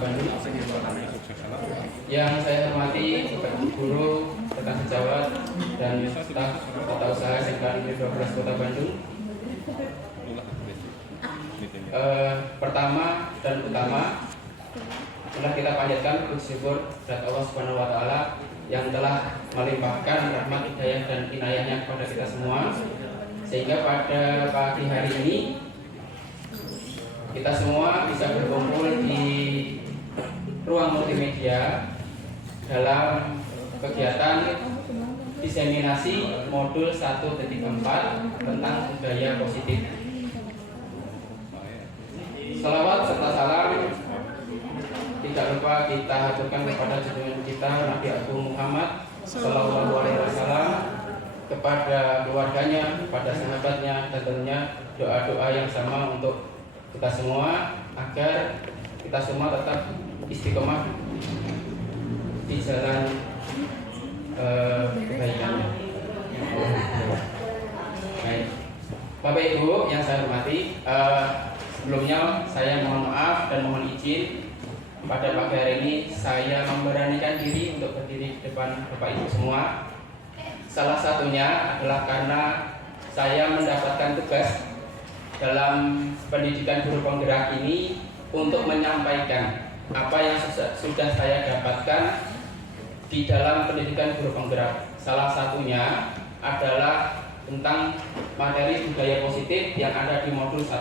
Bandung. Yang saya hormati Bapak Guru, rekan sejawat, dan staf Tata Usaha SMK Negeri 12 Kota Bandung. Pertama dan utama, telah kita panjatkan puji syukur kepada Allah Subhanahu wa Ta'ala yang telah melimpahkan rahmat, hidayah, dan inayahnya kepada kita semua, sehingga pada pagi hari ini kita semua bisa berkumpul di ruang multimedia dalam kegiatan diseminasi modul 1.4 tentang budaya positif. Salawat serta salam tidak lupa kita haturkan kepada junjungan kita Nabi Agung Muhammad Sallallahu Alaihi Wasallam, kepada keluarganya, kepada sahabatnya, dan tentunya doa-doa yang sama untuk kita semua agar kita semua tetap istiqomah di jalan kebaikannya. Baik, Bapak Ibu yang saya hormati, sebelumnya saya mohon maaf dan mohon izin pada pagi hari ini saya memberanikan diri untuk berdiri di depan Bapak Ibu semua. Salah satunya adalah karena saya mendapatkan tugas dalam pendidikan guru penggerak ini untuk menyampaikan apa yang sudah saya dapatkan di dalam pendidikan guru penggerak. Salah satunya adalah tentang materi budaya positif yang ada di modul 1.4.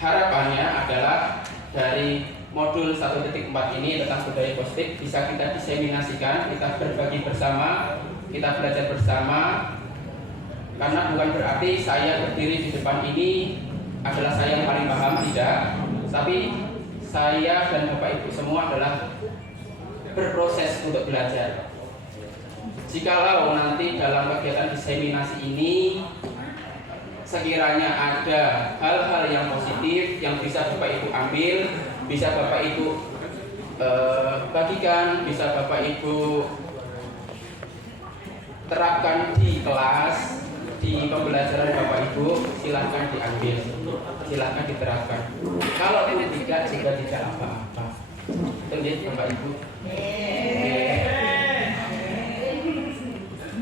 Harapannya adalah dari modul 1.4 ini tentang budaya positif bisa kita diseminasikan, kita berbagi bersama, kita belajar bersama. Karena bukan berarti saya berdiri di depan ini adalah saya yang paling paham, tidak. Tapi saya dan Bapak Ibu semua adalah berproses untuk belajar. Jikalau nanti dalam kegiatan diseminasi ini sekiranya ada hal-hal yang positif yang bisa Bapak Ibu ambil, bisa Bapak Ibu bagikan, bisa Bapak Ibu terapkan di kelas, di pembelajaran Bapak Ibu, silahkan diambil, silahkan diterapkan. Kalau tidak, juga tidak apa-apa. Lihat Bapak Ibu.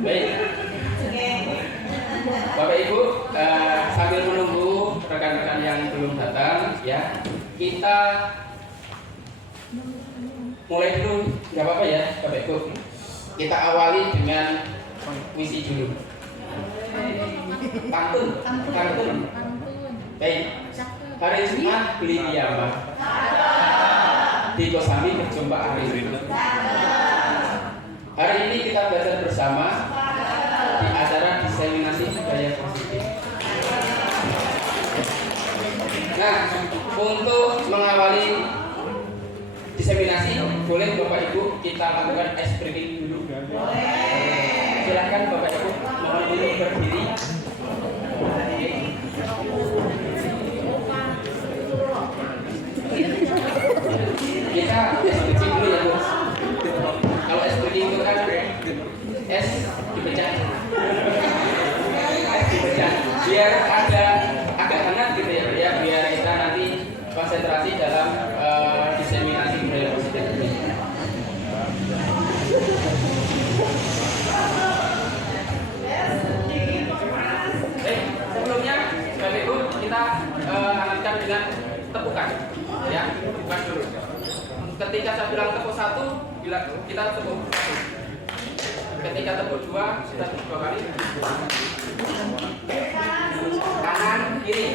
Baik, Bapak Ibu, sambil menunggu rekan-rekan yang belum datang, ya, kita mulai dulu, nggak apa-apa ya, Bapak Ibu. Kita awali dengan puisi dulu. Pantun. Baik. Hari Jumat beli kiamat. Di Kosami berjumpa hari. Hari ini kita belajar bersama di acara diseminasi budaya positif. Nah, untuk mengawali diseminasi, boleh Bapak Ibu kita lakukan ice breaking dulu. Silakan Bapak Ibu, mohon untuk berdiri. Kita es breaking dulu ya, Bos. Kalau es breaking itu kan es dipecah. Es dipecah. Biar ada agak hangat gitu ya, biar kita nanti konsentrasi dalam diseminasi budaya positif ini. Sebelumnya, Bapak Ibu, kita hangatkan dengan tepukan, ya, tepukan dulu. Ketika saya bilang tepuk 1, kita tepuk 1. Ketika tepuk 2, kita tepuk 2 kali. Kanan, kiri.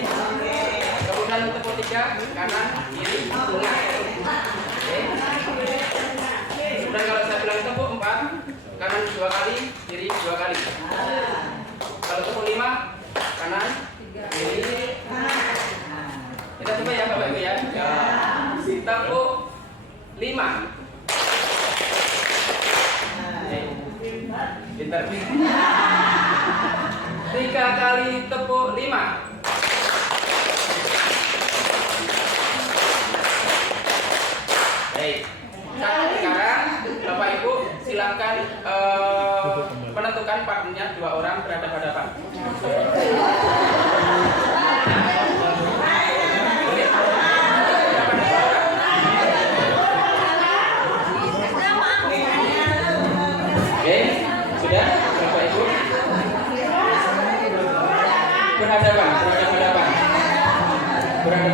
Kemudian tepuk 3, kanan, kiri, tengah. Kemudian kalau saya bilang tepuk 4, kanan 2 kali, kiri 2 kali. Kalau tepuk 5, kanan, kiri. Kita coba ya Bapak Ibu ya. Tepuk 5. Pintar. 3 kali tepuk 5. Baik. Sekarang Bapak Ibu silakan menentukan partnernya, 2 orang berhadapan-hadapan.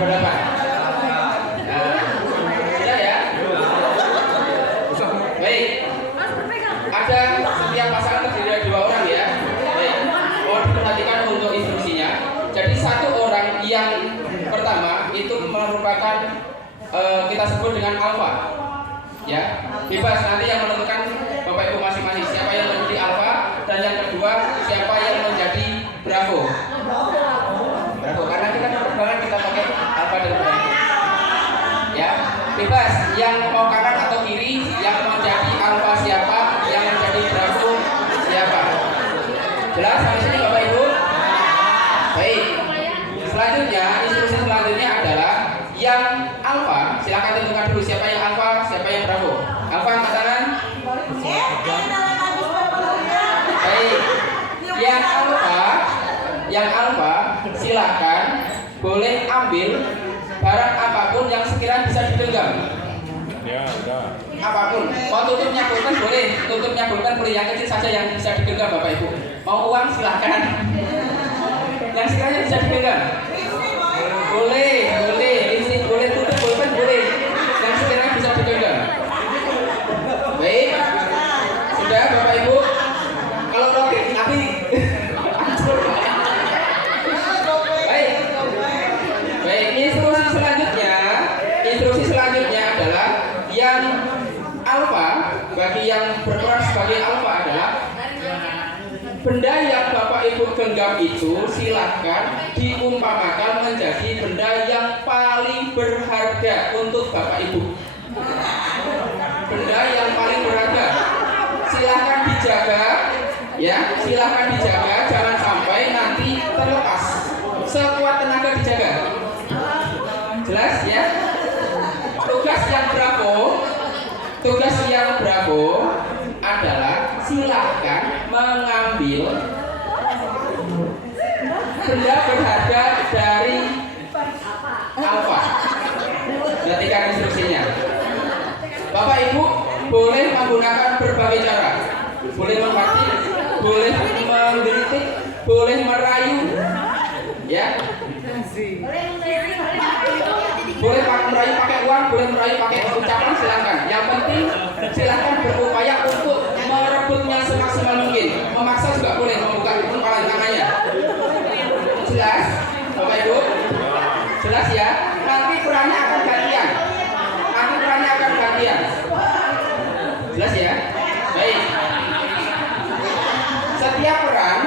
berhadapan. Nah, sudah ya. Baik. Ada setiap pasangan terdiri dari 2 orang ya. Baik. Mohon diperhatikan untuk instruksinya. Jadi satu orang yang pertama itu merupakan kita sebut dengan alfa. Ya, bebas nanti yang menentukan Bapak Ibu masing-masing siapa yang menjadi alfa, dan yang kedua siapa yang menjadi bravo. Bravo karena kita penerbangan kita pakai alfa dan bravo. Ya, bebas yang mau kanan atau kiri, yang menjadi alfa siapa, yang menjadi bravo siapa. Jelas sampai sini Bapak Ibu? Baik. Selanjutnya, instruksi selanjutnya adalah yang alfa, silakan tentukan dulu siapa yang alfa, siapa yang bravo. Alfa angkat tangan. Baik. Yang alfa silakan boleh ambil barang apapun yang sekiranya bisa digenggam. Ya, udah. Apapun. Mau tutupnya pulpen boleh, tutupnya pulpen boleh, yang kecil saja yang bisa digenggam Bapak Ibu. Mau uang silakan. Yang sekiranya bisa digenggam. Boleh, isi boleh, tutup pulpen boleh. Yang sekiranya bisa digenggam. Baik. Sudah Bapak Ibu. Kalau roti api. Baik, instruksi selanjutnya adalah yang alfa, bagi yang berperan sebagai alfa adalah benda yang Bapak Ibu genggam itu silahkan diumpamakan menjadi benda yang paling berharga untuk Bapak Ibu. Benda yang paling berharga silahkan dijaga, ya, silahkan dijaga, jangan sampai nanti terlepas. Sekuat tenaga dijaga. Jelas ya? Tugas yang bravo adalah silahkan mengambil benda berharga dari alfa. Perhatikan instruksinya. Bapak Ibu boleh menggunakan berbagai cara. Boleh membakti, boleh menggelitik, boleh merayu, ya. Boleh merayu pakai uang, boleh merayu pakai ucapan, silakan. Yang penting silakan berupaya untuk merebutnya semaksimal mungkin. Memaksa juga boleh, membuka kepala tangannya. Jelas, Bapak Ibu? Jelas ya? Nanti perannya akan gantian. Jelas ya? Baik.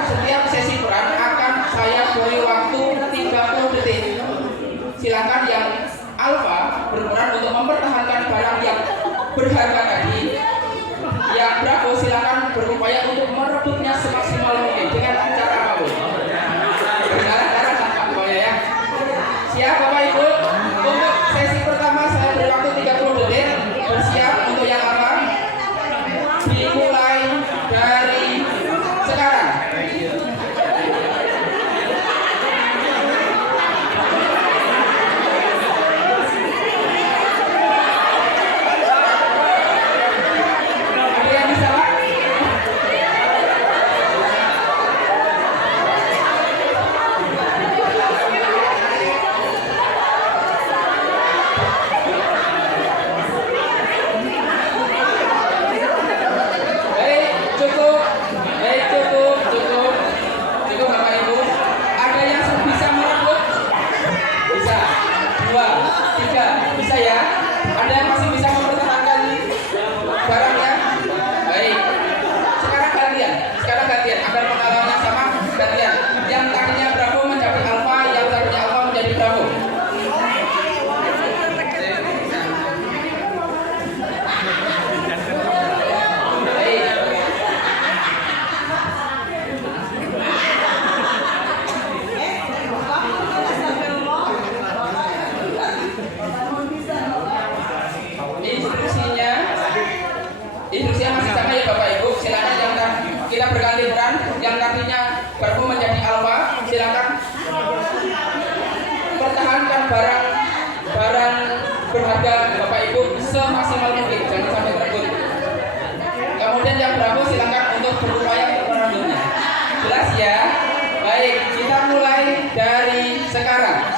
Setiap sesi peran akan saya beri waktu 30 detik. Silakan yang alfa berperan untuk mempertahankan barang yang berharga tadi. Yang bravo silakan berupaya untuk merebutnya semaksimal mungkin dengan cara apapun. Cara pokoknya ya. Siap Bapak Ibu? Untuk sesi pertama saya beri waktu 30 detik. Bersiap untuk yang alfa. Dimulai dari sekarang. Instruksinya masih sama ya Bapak Ibu. Silakan yang kita berganti peran. Yang tadinya bravo menjadi alfa, silakan pertahankan barang berharga Bapak Ibu semaksimal mungkin, jangan sampai berebut. Kemudian yang bravo silakan untuk berupaya merebutnya. Jelas ya? Baik, kita mulai dari sekarang.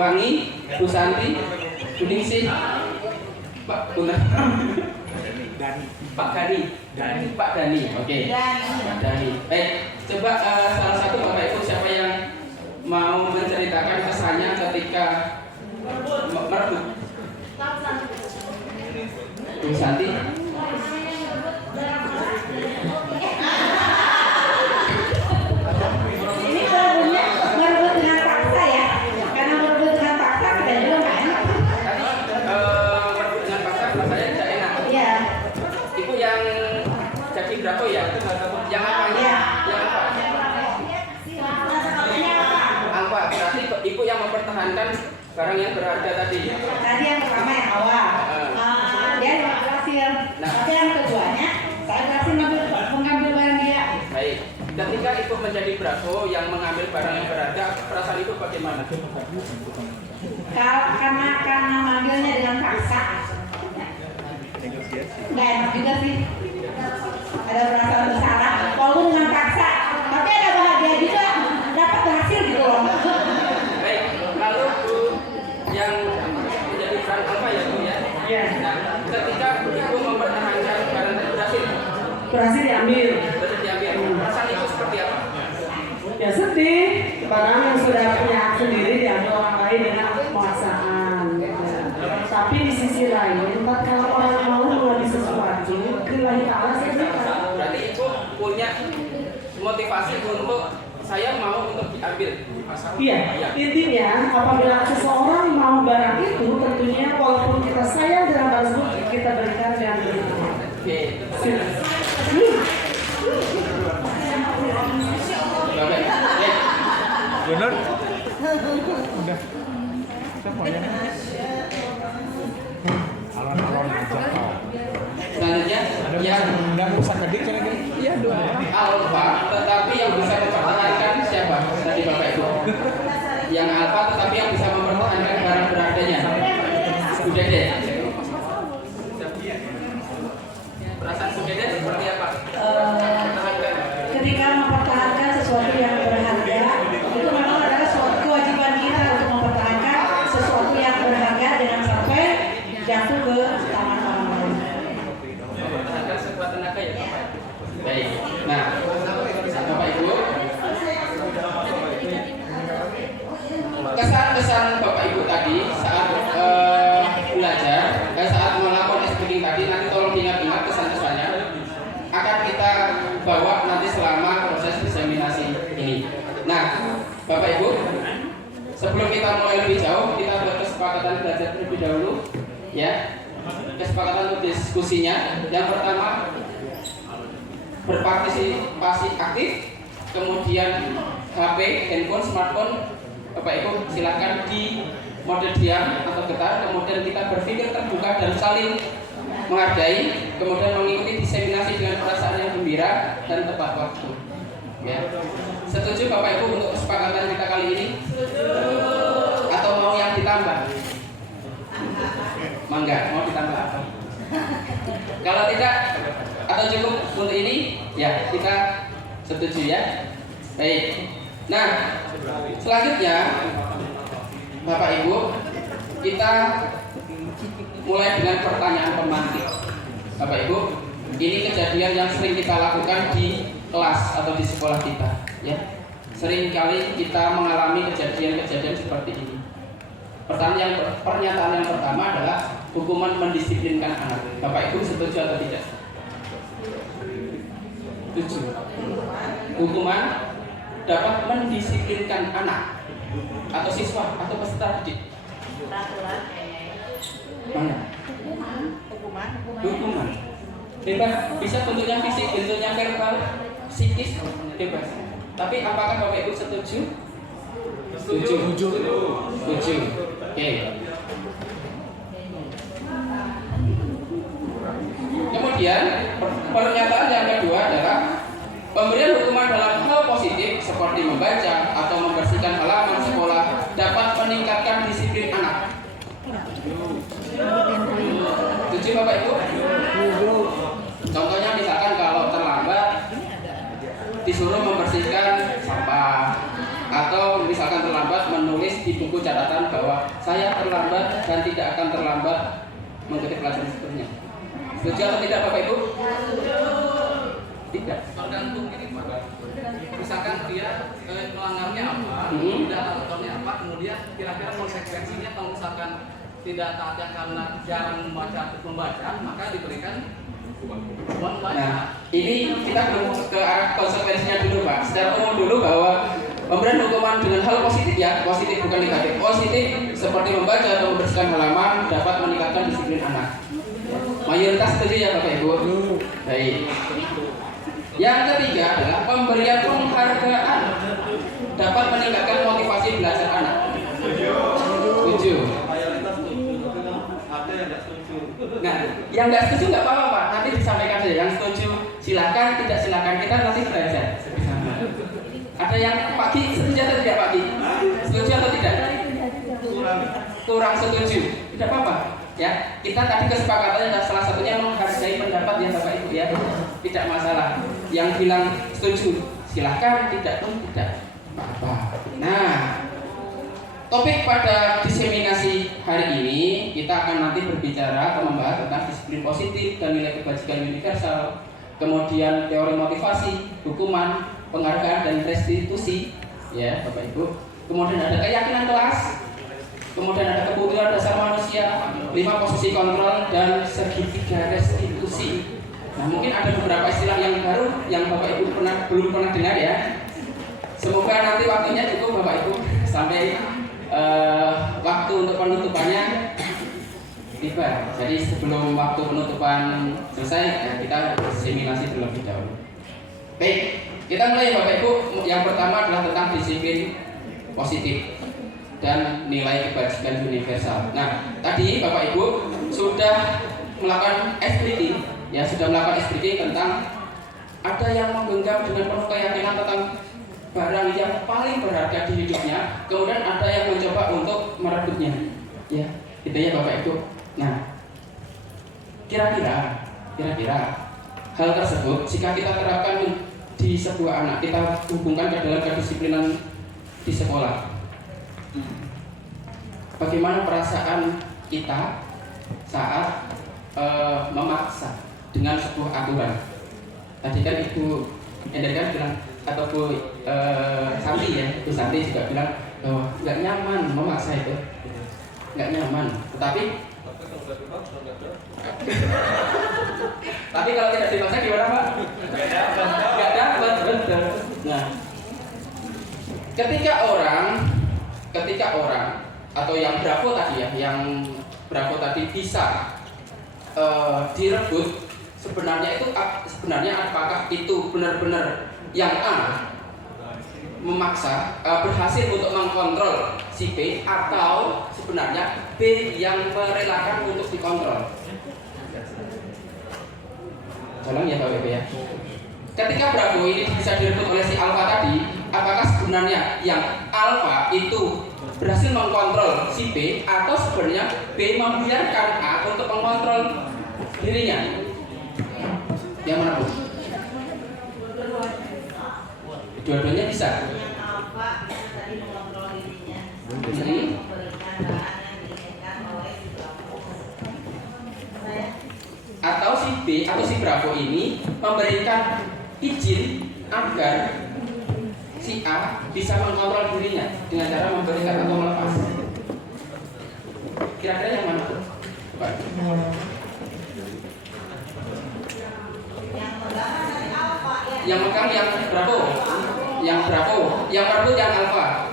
Wangi, Bu Santi, Bu Ningsih, Pak Gunnar, Pak Dani, Pak Dani, oke, Pak Dani. Baik, coba salah satu Bapak Ibu siapa yang mau menceritakan kesannya ketika merebut? Bu Santi. Ini merebutnya merebut dengan paksa ya, karena merebut dengan paksa kita juga nggak enak. Tadi merebut dengan paksa rasanya tidak enak. Iya. Ibu yang jadi berapa ya? Yang apa? Iya. Yang apa? Apa? Berarti ibu yang mempertahankan barang yang berharga tadi. Tadi yang pertama yang awal, dia berhasil. Nah. Tapi yang keduanya, saya berhasil mengambil barang dia. Baik. Ketika ibu menjadi bravo yang mengambil barang yang berharga, perasaan ibu bagaimana? Karena mengambilnya dengan paksa, nggak enak juga sih. Ada perasaan bersalah, walaupun dengan paksa, tapi ada bahagia juga, dapat berhasil gitu loh. Baik. Lalu Bu yang menjadi peran apa ya Bu ya? Iya. Nah, ketika ibu mempertahankan barang yang berhasil, Berhasil diambil. berhasil diambil, perasaan ibu seperti apa? Ya sedih, barang yang sudah punya hak sendiri diambil orang lain dengan pemaksaan. Tapi di sisi lain, kalau orang mau mengambil sesuatu, lillahi ta'ala sedih. Berarti ibu punya motivasi untuk saya mau untuk diambil. Iya, intinya apabila seseorang mau barang itu, tentunya walaupun kita sayang dengan barang tersebut, kita berikan dengan berhikmat. Oke. Baik. Baik. Bener? Udah. Siapa yang? Alon-alon aja kau. Selanjutnya yang Undang usah kedik sana gini. Iya dua. alfa tetapi yang bisa mempertahankan siapa? Tadi Bapak Ibu. Yang alfa tetapi yang bisa mempertahankan barang berharganya. Bu Dede. Perasaan Bu Dede seperti apa? Mempertahankan. Ketika mempertahankan sesuatu yang berharga, itu memang adalah suatu kewajiban kita untuk mempertahankan sesuatu yang berharga jangan sampai jatuh ke tangan orang lain. Mempertahankan sekuat tenaga ya Bapak. Baik. Nah, Bapak Ibu, kesan-kesan Bapak Ibu tadi saat belajar, saat melakukan speaking tadi, nanti tolong diingat-ingat kesan-kesannya akan kita bawa nanti selama proses diseminasi ini. Nah, Bapak Ibu, sebelum kita mulai lebih jauh, kita berkesepakatan belajar terlebih dahulu, ya. Kesepakatan untuk diskusinya. Yang pertama, berpartisipasi aktif, kemudian HP, handphone, smartphone, Bapak Ibu silakan di mode diam atau getar, kemudian kita berpikir terbuka dan saling menghargai, kemudian mengikuti diseminasi dengan perasaan yang gembira dan tepat waktu. Ya. Setuju Bapak Ibu untuk kesepakatan kita kali ini? Atau mau yang ditambah? Mangga, mau ditambah apa? Kalau tidak atau cukup untuk ini, ya kita setuju ya. Baik. Nah, selanjutnya Bapak Ibu, kita mulai dengan pertanyaan pemantik. Bapak Ibu, ini kejadian yang sering kita lakukan di kelas atau di sekolah kita, ya. Sering kali kita mengalami kejadian-kejadian seperti ini. Pernyataan yang pertama adalah hukuman mendisiplinkan anak. Bapak Ibu setuju atau tidak? Setuju. Hukuman dapat mendisiplinkan anak atau siswa atau peserta didik. Mana? Hukuman. Bebas. Bisa bentuknya fisik, bentuknya verbal, psikis, bebas. Tapi apakah Bapak Ibu setuju? Setuju. Setuju. Oke. Kemudian pernyataan yang kedua adalah pemberian hukuman dalam hal positif seperti membaca atau membersihkan halaman sekolah dapat meningkatkan disiplin anak. Setuju Bapak Ibu? Contohnya misalkan kalau terlambat disuruh membersihkan sampah atau misalkan terlambat menulis di buku catatan bahwa saya terlambat dan tidak akan terlambat mengikuti pelajaran seterusnya. Setuju atau tidak Bapak Ibu? Tidak. Tergantung ini Pak. Misalkan dia melanggarnya apa, tidak lakukannya apa, kemudian kira-kira konsekuensinya kalau misalkan tidak taatnya karena jarang membaca atau membaca, maka diberikan uang baca. Nah, ini kita belum ke arah konsekuensinya dulu Pak. Secara umum dulu bahwa pemberian hukuman dengan hal positif ya, positif bukan negatif. Positif seperti membaca atau membersihkan halaman dapat meningkatkan disiplin anak. Mayoritas setuju ya Bapak Ibu? Baik. Yang ketiga adalah pemberian penghargaan dapat meningkatkan motivasi belajar anak. Setuju. Nah, yang nggak setuju nggak apa-apa Pak. Nanti disampaikan saja. Yang setuju silakan, tidak silakan, kita nanti belajar bersama. Ada yang pagi setuju atau tidak pagi? Setuju atau tidak? Kurang setuju. Tidak apa-apa. Ya, kita tadi kesepakatannya adalah salah satunya menghargai pendapat ya Bapak Ibu ya. Tidak masalah. Yang bilang setuju silahkan, tidak pun tidak apa-apa. Nah, topik pada diseminasi hari ini kita akan nanti berbicara atau membahas tentang disiplin positif dan nilai kebajikan universal, kemudian teori motivasi, hukuman, penghargaan dan restitusi, ya Bapak Ibu. Kemudian ada keyakinan kelas. Kemudian ada kebutuhan dasar manusia, 5 posisi kontrol, dan segitiga restitusi. Nah, mungkin ada beberapa istilah yang baru yang Bapak Ibu belum pernah dengar ya. Semoga nanti waktunya cukup Bapak Ibu sampai waktu untuk penutupannya tiba. Jadi sebelum waktu penutupan selesai ya, kita simulasi terlebih dahulu. Baik, kita mulai Bapak Ibu. Yang pertama adalah tentang disiplin positif dan nilai kebajikan universal. Nah, tadi Bapak Ibu sudah melakukan explicating, ya sudah melakukan explicating tentang ada yang menggenggam dengan penuh keyakinan tentang barang yang paling berharga di hidupnya, kemudian ada yang mencoba untuk merebutnya, ya, gitu ya Bapak Ibu. Nah, kira-kira hal tersebut jika kita terapkan di sebuah anak, kita hubungkan ke dalam kedisiplinan di sekolah. Bagaimana perasaan kita saat memaksa dengan sebuah aturan? Tadi kan Ibu Ender kan bilang atau Bu Santi ya, Bu Santi juga bilang bahwa nggak nyaman memaksa itu, nggak nyaman. Tapi kalau tidak dipaksa gimana Pak? Nggak dapat, betul. Nah, ketika orang atau yang bravo tadi ya, yang bravo tadi bisa direbut, sebenarnya apakah itu benar-benar yang A memaksa berhasil untuk mengkontrol si B, atau sebenarnya B yang merelakan untuk dikontrol? Tolong ya Bapak Ibu ya. Ketika bravo ini bisa direbut oleh si alfa tadi, apakah sebenarnya yang alfa itu berhasil mengkontrol si B, atau sebenarnya B membiarkan A untuk mengontrol dirinya? Yang mana Bu? Dua-duanya bisa. Atau si B atau si bravo ini memberikan izin agar si A bisa mengontrol dirinya dengan cara memberikan atau melepas. Kira-kira yang mana? Pak? Yang megang yang bravo, yang merebut yang alfa.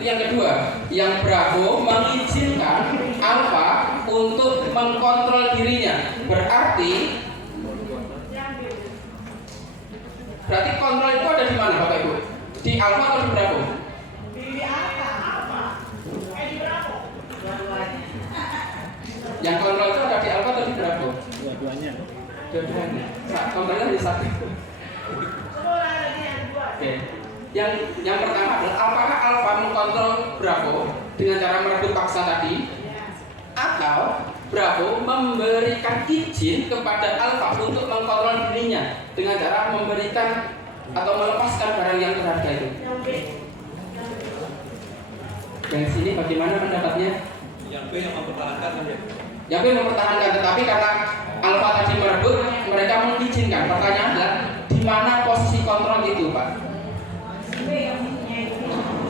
Yang kedua, yang bravo mengizinkan alfa untuk mengkontrol dirinya. Berarti kontrol itu ada di mana Bapak Ibu? Di alfa atau di bravo? Di alfa. Di bravo. Yang kontrol itu ada di alfa atau di bravo? Dua-duanya. Nah, kontrolnya di satu. Oke. Yang pertama adalah apakah Alfa mengkontrol Bravo dengan cara merebut paksa tadi, atau Bravo memberikan izin kepada Alfa untuk mengkontrol dirinya dengan cara memberikan atau melepaskan barang yang berharga itu. Yang sini bagaimana pendapatnya? Yang B yang mempertahankan kan ya? Yang B mempertahankan, tetapi karena Alfa tadi merebut, mereka mengizinkan. Pertanyaan adalah di mana posisi kontrol itu, Pak?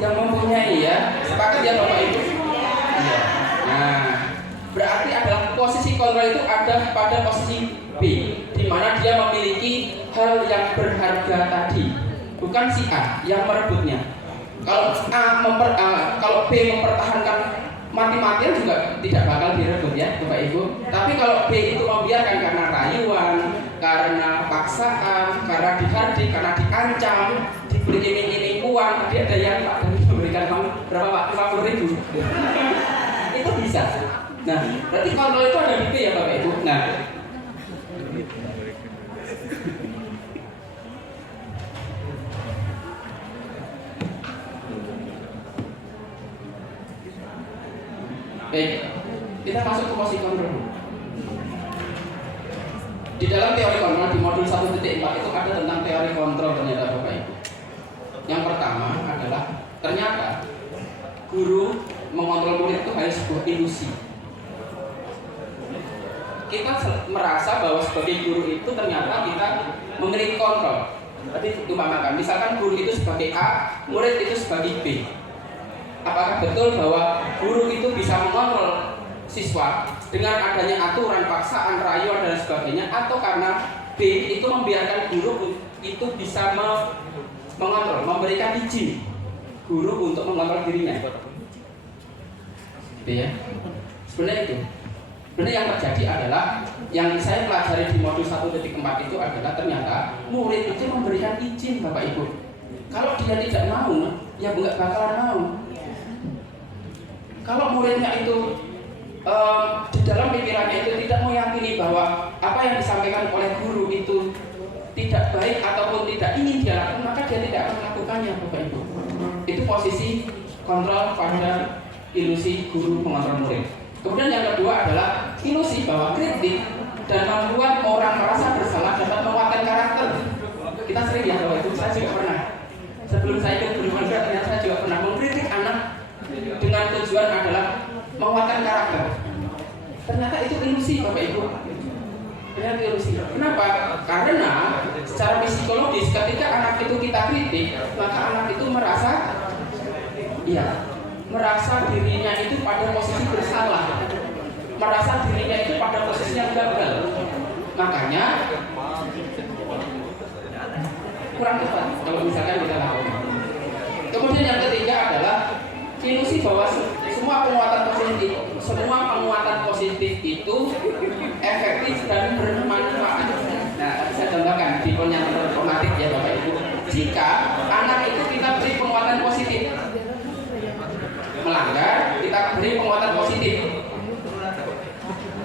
Yang mempunyai, ya. Sepakat ya Bapak Ibu? Iya. Nah, berarti adalah posisi kontrol itu ada pada posisi B, di mana dia memiliki hal yang berharga tadi, bukan si A yang merebutnya. Kalau B mempertahankan mati-matian juga tidak bakal direbut ya Bapak Ibu. Tapi kalau B itu membiarkan karena rayuan, karena paksaan, karena dihardik, karena diancam, diberi iming-iming uang, tadi ada yang Pak Dhani memberikan uang berapa Pak? 50.000 itu bisa. Nah, berarti kontrol itu ada di B ya Bapak Ibu. Nah, baik, kita masuk ke posisi kontrol. Di dalam teori kontrol di modul 1.4 itu ada tentang teori kontrol ternyata Bapak Ibu. Yang pertama adalah ternyata guru mengontrol murid itu hanya sebuah ilusi. Kita merasa bahwa sebagai guru itu ternyata kita memiliki kontrol. Tadi umpamakan, misalkan guru itu sebagai A, murid itu sebagai B. Apakah betul bahwa guru itu bisa mengontrol siswa dengan adanya aturan, paksaan, rayuan dan sebagainya, atau karena B itu membiarkan guru itu bisa mengontrol, memberikan izin guru untuk mengontrol dirinya? Gitu ya. Sebenarnya itu. Sebenarnya yang terjadi adalah yang saya pelajari di modul 1.4 itu adalah ternyata murid itu memberikan izin Bapak Ibu. Kalau dia tidak mau, ya nggak bakalan mau. Kalau muridnya itu di dalam pikirannya itu tidak meyakini bahwa apa yang disampaikan oleh guru itu tidak baik ataupun tidak ingin dia lakukan, maka dia tidak akan melakukannya Bapak Ibu. Itu posisi kontrol pada ilusi guru mengontrol murid. Kemudian yang kedua adalah ilusi bahwa kritik dan membuat orang merasa bersalah dapat menguatkan karakter. Kita sering ya Bapak Ibu, saya juga pernah. Sebelum saya ikut guru mentor, ternyata saya juga pernah mengkritik anak dengan tujuan adalah menguatkan karakter. Ternyata itu ilusi Bapak Ibu. Ternyata ilusi. Kenapa? Karena secara psikologis ketika anak itu kita kritik, maka anak itu merasa dirinya itu pada posisi bersalah, merasa dirinya itu pada posisi yang gagal. Makanya kurang tepat kalau misalkan kita lakukan. Kemudian yang ketiga adalah ilusi bahwa semua penguatan positif itu efektif dan bermanfaat. Nah, saya contohkan di yang informatif ya Bapak Ibu. Jika anak itu kita beri penguatan positif, melanggar, kita beri penguatan positif.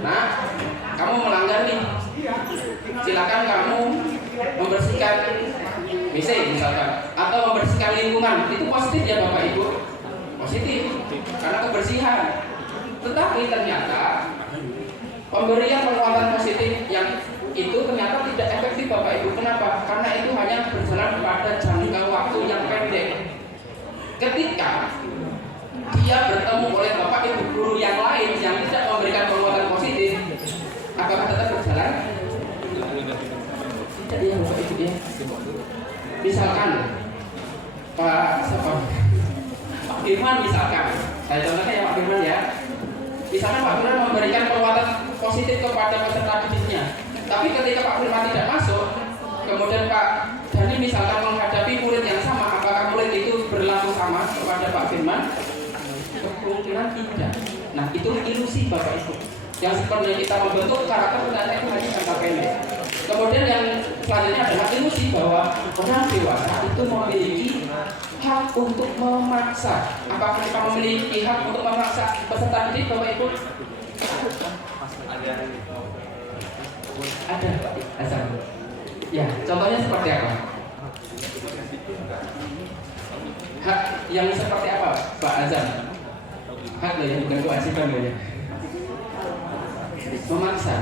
Nah, kamu melanggar nih, silakan kamu membersihkan WC misalkan, atau membersihkan lingkungan. Itu positif ya Bapak Ibu, positif karena kebersihan. Tetapi ternyata pemberian penguatan positif yang itu ternyata tidak efektif Bapak Ibu. Kenapa? Karena itu hanya berjalan pada jangka waktu yang pendek. Ketika dia bertemu oleh Bapak Ibu guru yang lain yang tidak memberikan penguatan positif, apakah tetap berjalan? Tidak ya Bapak Ibu ya. Misalkan Pak Firman misalkan, saya contohnya ya Pak Firman ya. Misalkan Pak Firman memberikan penguatan positif kepada peserta didiknya, tapi ketika Pak Firman tidak masuk, kemudian Pak Dhani misalkan menghadapi murid yang sama, apakah murid itu berlaku sama kepada Pak Firman? Kemungkinan tidak. Nah, itu ilusi Bapak Ibu. Yang sebenarnya kita membentuk karakter ternyata itu hanya jangka pendek. Kemudian yang selanjutnya adalah ilusi bahwa orang dewasa itu memiliki hak untuk memaksa. Apakah kita memiliki hak untuk memaksa peserta didik Bapak Ibu? Ada Pak Hasan. Ya, contohnya seperti apa? Hak yang seperti apa, Pak Azam? Hak lah ya, bukan kewajiban lah ya. Memaksa.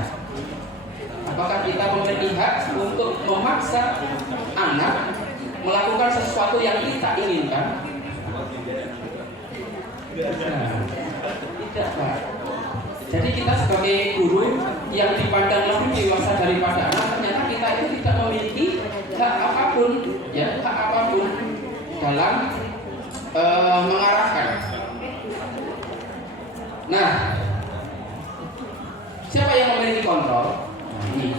Apakah kita memiliki hak untuk memaksa anak melakukan sesuatu yang kita inginkan? Nah, tidak, Pak. Jadi kita sebagai guru yang dipandang lebih dewasa daripada anak, ternyata kita itu tidak memiliki hak apapun, ya, hak apapun dalam mengarahkan. Nah, siapa yang memiliki kontrol? Nah, ini.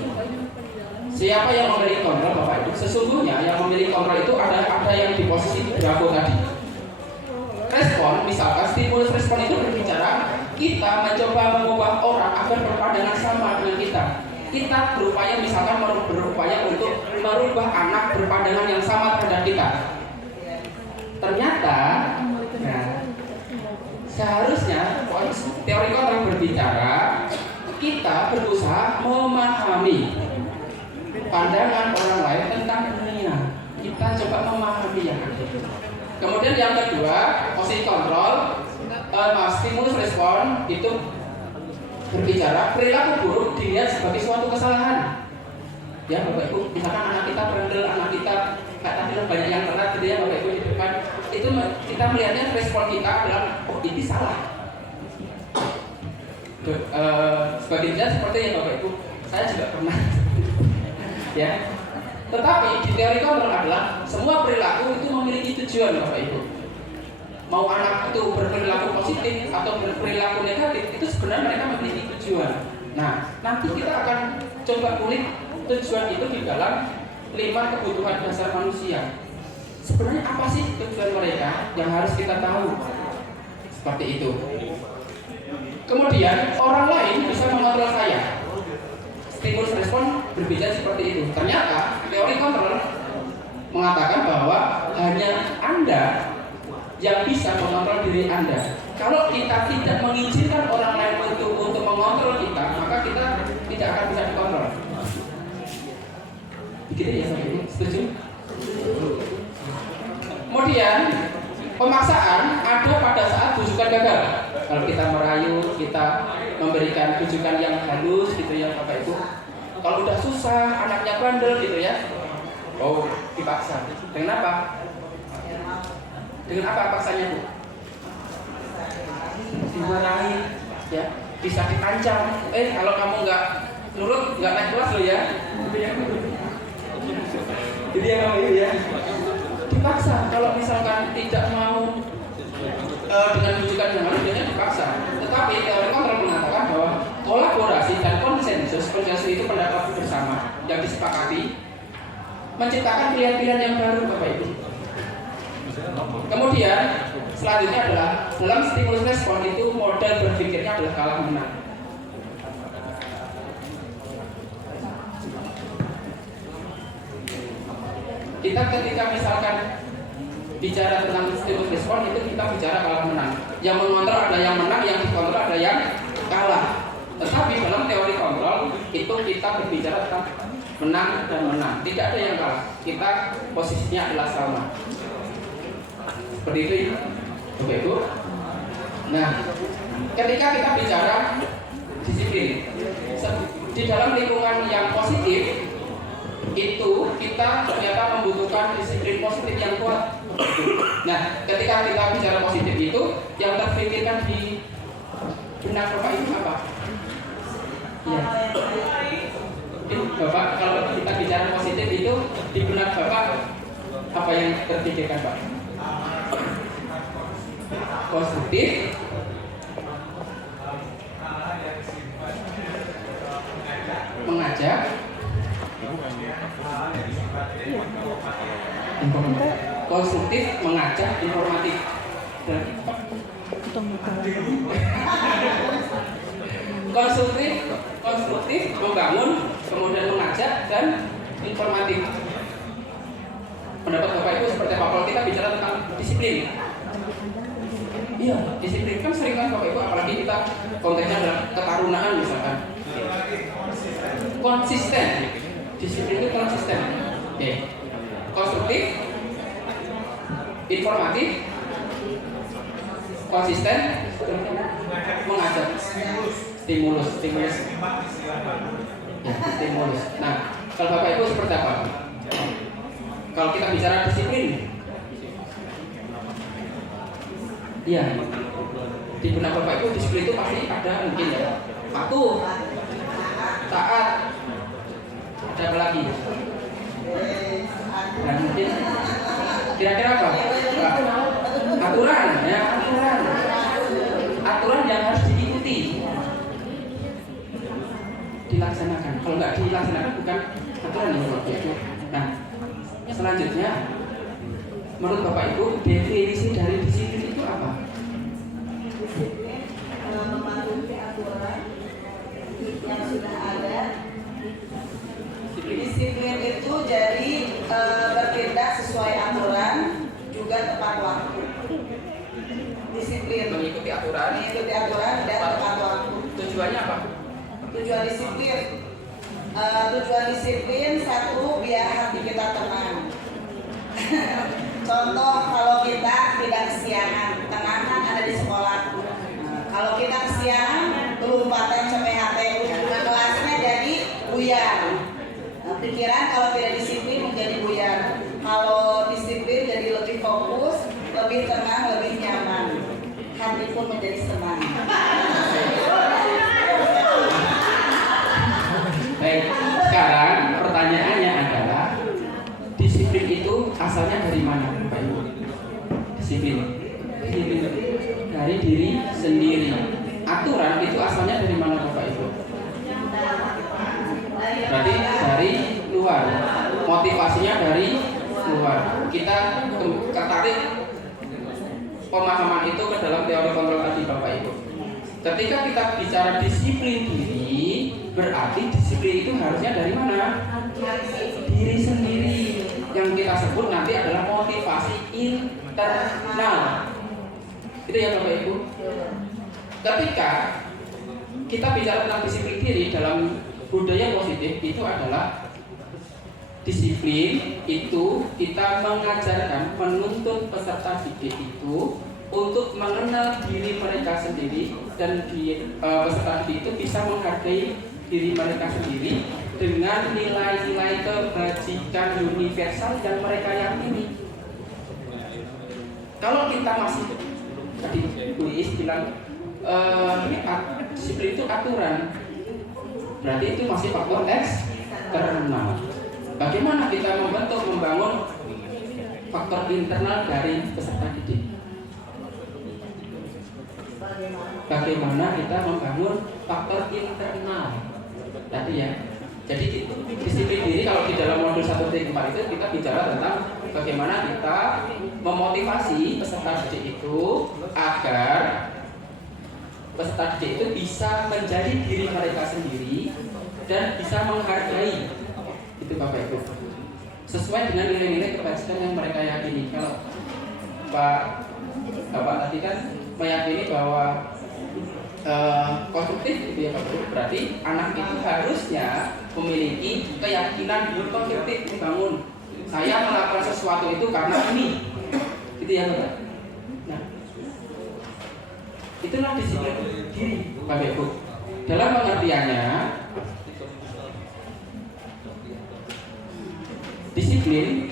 Siapa yang memiliki kontrol, Bapak Ibu? Sesungguhnya yang memiliki kontrol itu ada yang di posisi Bravo tadi. Respon, misalkan stimulus respon itu berbicara kita mencoba mengubah orang agar berpandangan sama dengan kita. Kita berupaya misalkan berupaya untuk merubah anak berpandangan yang sama terhadap kita. Ternyata, nah, seharusnya teori kontrol berbicara kita berusaha memahami pandangan orang lain tentang dunia. Kita coba memahami yang ada. Kemudian yang kedua, posisi kontrol, stimulus respon itu berbicara perilaku buruk dilihat sebagai suatu kesalahan. Ya Bapak Ibu, misalkan anak kita berendel, anak kita kayak tadi banyak yang telat gitu ya Bapak Ibu di depan, itu kita melihatnya respon kita adalah oh ini salah. Sebagai contoh seperti yang Bapak Ibu, saya juga pernah ya. Tetapi di teori kontrol adalah semua perilaku itu memiliki tujuan Bapak Ibu. Mau anak itu berperilaku positif atau berperilaku negatif, itu sebenarnya mereka memiliki tujuan. Nah, nanti kita akan coba kulik tujuan itu di dalam 5 kebutuhan dasar manusia. Sebenarnya apa sih tujuan mereka yang harus kita tahu? Seperti itu. Kemudian orang lain bisa mengontrol saya. Stimulus respon berbicara seperti itu. Ternyata teori kontrol mengatakan bahwa hanya Anda yang bisa mengontrol diri Anda. Kalau kita tidak mengizinkan orang lain untuk mengontrol kita, maka kita tidak akan bisa dikontrol. Begitu ya Bapak Ibu? Setuju? Kemudian pemaksaan ada pada saat bujukan gagal. Kalau kita merayu, kita memberikan bujukan yang halus gitu ya Bapak Ibu. Kalau udah susah, anaknya bandel gitu ya, oh dipaksa. Dengan apa? Dengan apa paksanya Bu? Dimarahi, ya, bisa ditancam. Kalau kamu nggak nurut, nggak naik kelas loh ya. Jadi ya Bapak Ibu ya, dipaksa. Kalau misalkan tidak mau dengan bujukan yang lain, biasanya dipaksa. Tetapi teori kontrol mengatakan bahwa kolaborasi dan konsensus itu pendapat bersama yang disepakati menciptakan pilihan-pilihan yang baru Bapak Ibu. Kemudian selanjutnya adalah dalam stimulus respon itu model berpikirnya adalah kalah menang. Kita ketika misalkan bicara tentang stimulus respon itu kita bicara kalah menang. Yang mengontrol ada yang menang, yang dikontrol ada yang kalah. Tetapi dalam teori kontrol itu kita berbicara tentang menang dan menang. Tidak ada yang kalah. Kita posisinya adalah sama. Seperti itu ya, Bapak Ibu. Nah, ketika kita bicara disiplin di dalam lingkungan yang positif itu kita ternyata membutuhkan disiplin positif yang kuat. Nah, ketika kita bicara positif itu yang terpikirkan di benak Bapak Ibu apa? Ya. Bapak, kalau kita bicara positif itu di benak Bapak apa yang terpikirkan Pak? Konstruktif, mengajak, konstruktif, mengajak, informatif. Konstruktif, membangun, kemudian mengajak dan informatif. Pendapat Bapak Ibu seperti apa? Kalau kita bicara tentang disiplin, iya, disiplin kan sering kan Bapak Ibu, apalagi kita konteksnya adalah ketarunaan misalkan. Konsisten, disiplin itu konsisten. Oke. Konstruktif, informatif, konsisten, mengajak, stimulus. Ya, stimulus. Nah, kalau Bapak Ibu seperti apa? Kalau kita bicara disiplin, ya, di benak Bapak Ibu disiplin itu pasti ada mungkin ya, patuh, taat, ada apa lagi? Dan mungkin kira-kira apa? Aturan, ya, aturan yang harus diikuti, dilaksanakan. Kalau nggak dilaksanakan bukan aturan yang Bapak Ibu. Nah, selanjutnya, menurut Bapak Ibu definisi dari disiplin itu apa? Mematuhi aturan yang sudah ada. Disiplin itu jadi bertindak sesuai aturan, juga tepat waktu. Disiplin Mengikuti aturan dan tepat waktu. tujuannya apa? Tujuan disiplin satu, biar hati kita tenang. Contoh, kalau kita tidak kesiangan, tenang kan ada di sekolah. Kalau kita kesiangan, kelumpatan CPHT, ujung kelasnya jadi buyar. Pikiran kalau tidak disiplin menjadi buyar. Kalau disiplin jadi lebih fokus, lebih tenang, lebih nyaman. Hati pun menjadi senang. Baik, sekarang pertanyaannya adalah disiplin itu asalnya dari mana, Bapak Ibu? Disiplin dari diri sendiri. Aturan itu asalnya dari mana, Bapak Ibu? Berarti dari luar. Motivasinya dari luar. Kita tertarik pemahaman itu ke dalam teori kontrol tadi, Bapak Ibu. Ketika kita bicara disiplin diri, berarti disiplin itu harusnya dari mana? Diri sendiri. Yang kita sebut nanti adalah motivasi internal. Itu ya Bapak Ibu. Ketika kita bicara tentang disiplin diri dalam budaya positif, itu adalah disiplin itu kita mengajarkan, menuntut peserta didik itu untuk mengenal diri mereka sendiri, dan peserta didik itu bisa menghargai diri mereka sendiri dengan nilai-nilai kebajikan universal yang mereka yakini. Kalau kita masih tadi Luis bilang disiplin itu aturan, berarti itu masih faktor eksternal. Bagaimana kita membangun faktor internal dari peserta didik? Bagaimana kita membangun faktor internal tadi ya. Jadi disiplin diri kalau di dalam modul 1.4 itu kita bicara tentang bagaimana kita memotivasi peserta didik itu agar peserta didik itu bisa menjadi diri mereka sendiri dan bisa menghargai itu Bapak Ibu sesuai dengan nilai-nilai kebajikan yang mereka yakini. Kalau Bapak tadi kan meyakini bahwa konstruktif gitu ya Bapak Ibu, berarti anak itu harusnya memiliki keyakinan konstruktif, membangun saya melakukan sesuatu itu karena ini gitu ya Bapak. Nah, itulah disiplin diri Bapak Ibu. Dalam pengertiannya, disiplin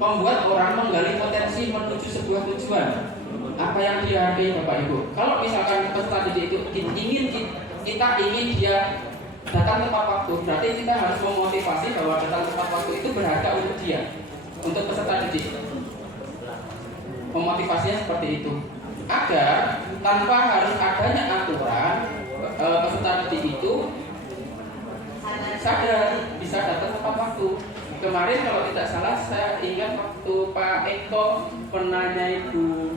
membuat orang menggali potensi menuju sebuah tujuan. Apa yang dihadapi Bapak Ibu? Kalau misalkan peserta didik itu kita ingin dia datang tepat waktu, berarti kita harus memotivasi bahwa datang tepat waktu itu berharga untuk dia, untuk peserta didik. Memotivasinya seperti itu, agar tanpa harus adanya aturan, peserta didik itu sadar bisa datang tepat waktu. Kemarin kalau tidak salah saya ingat waktu Pak Eko penanya Ibu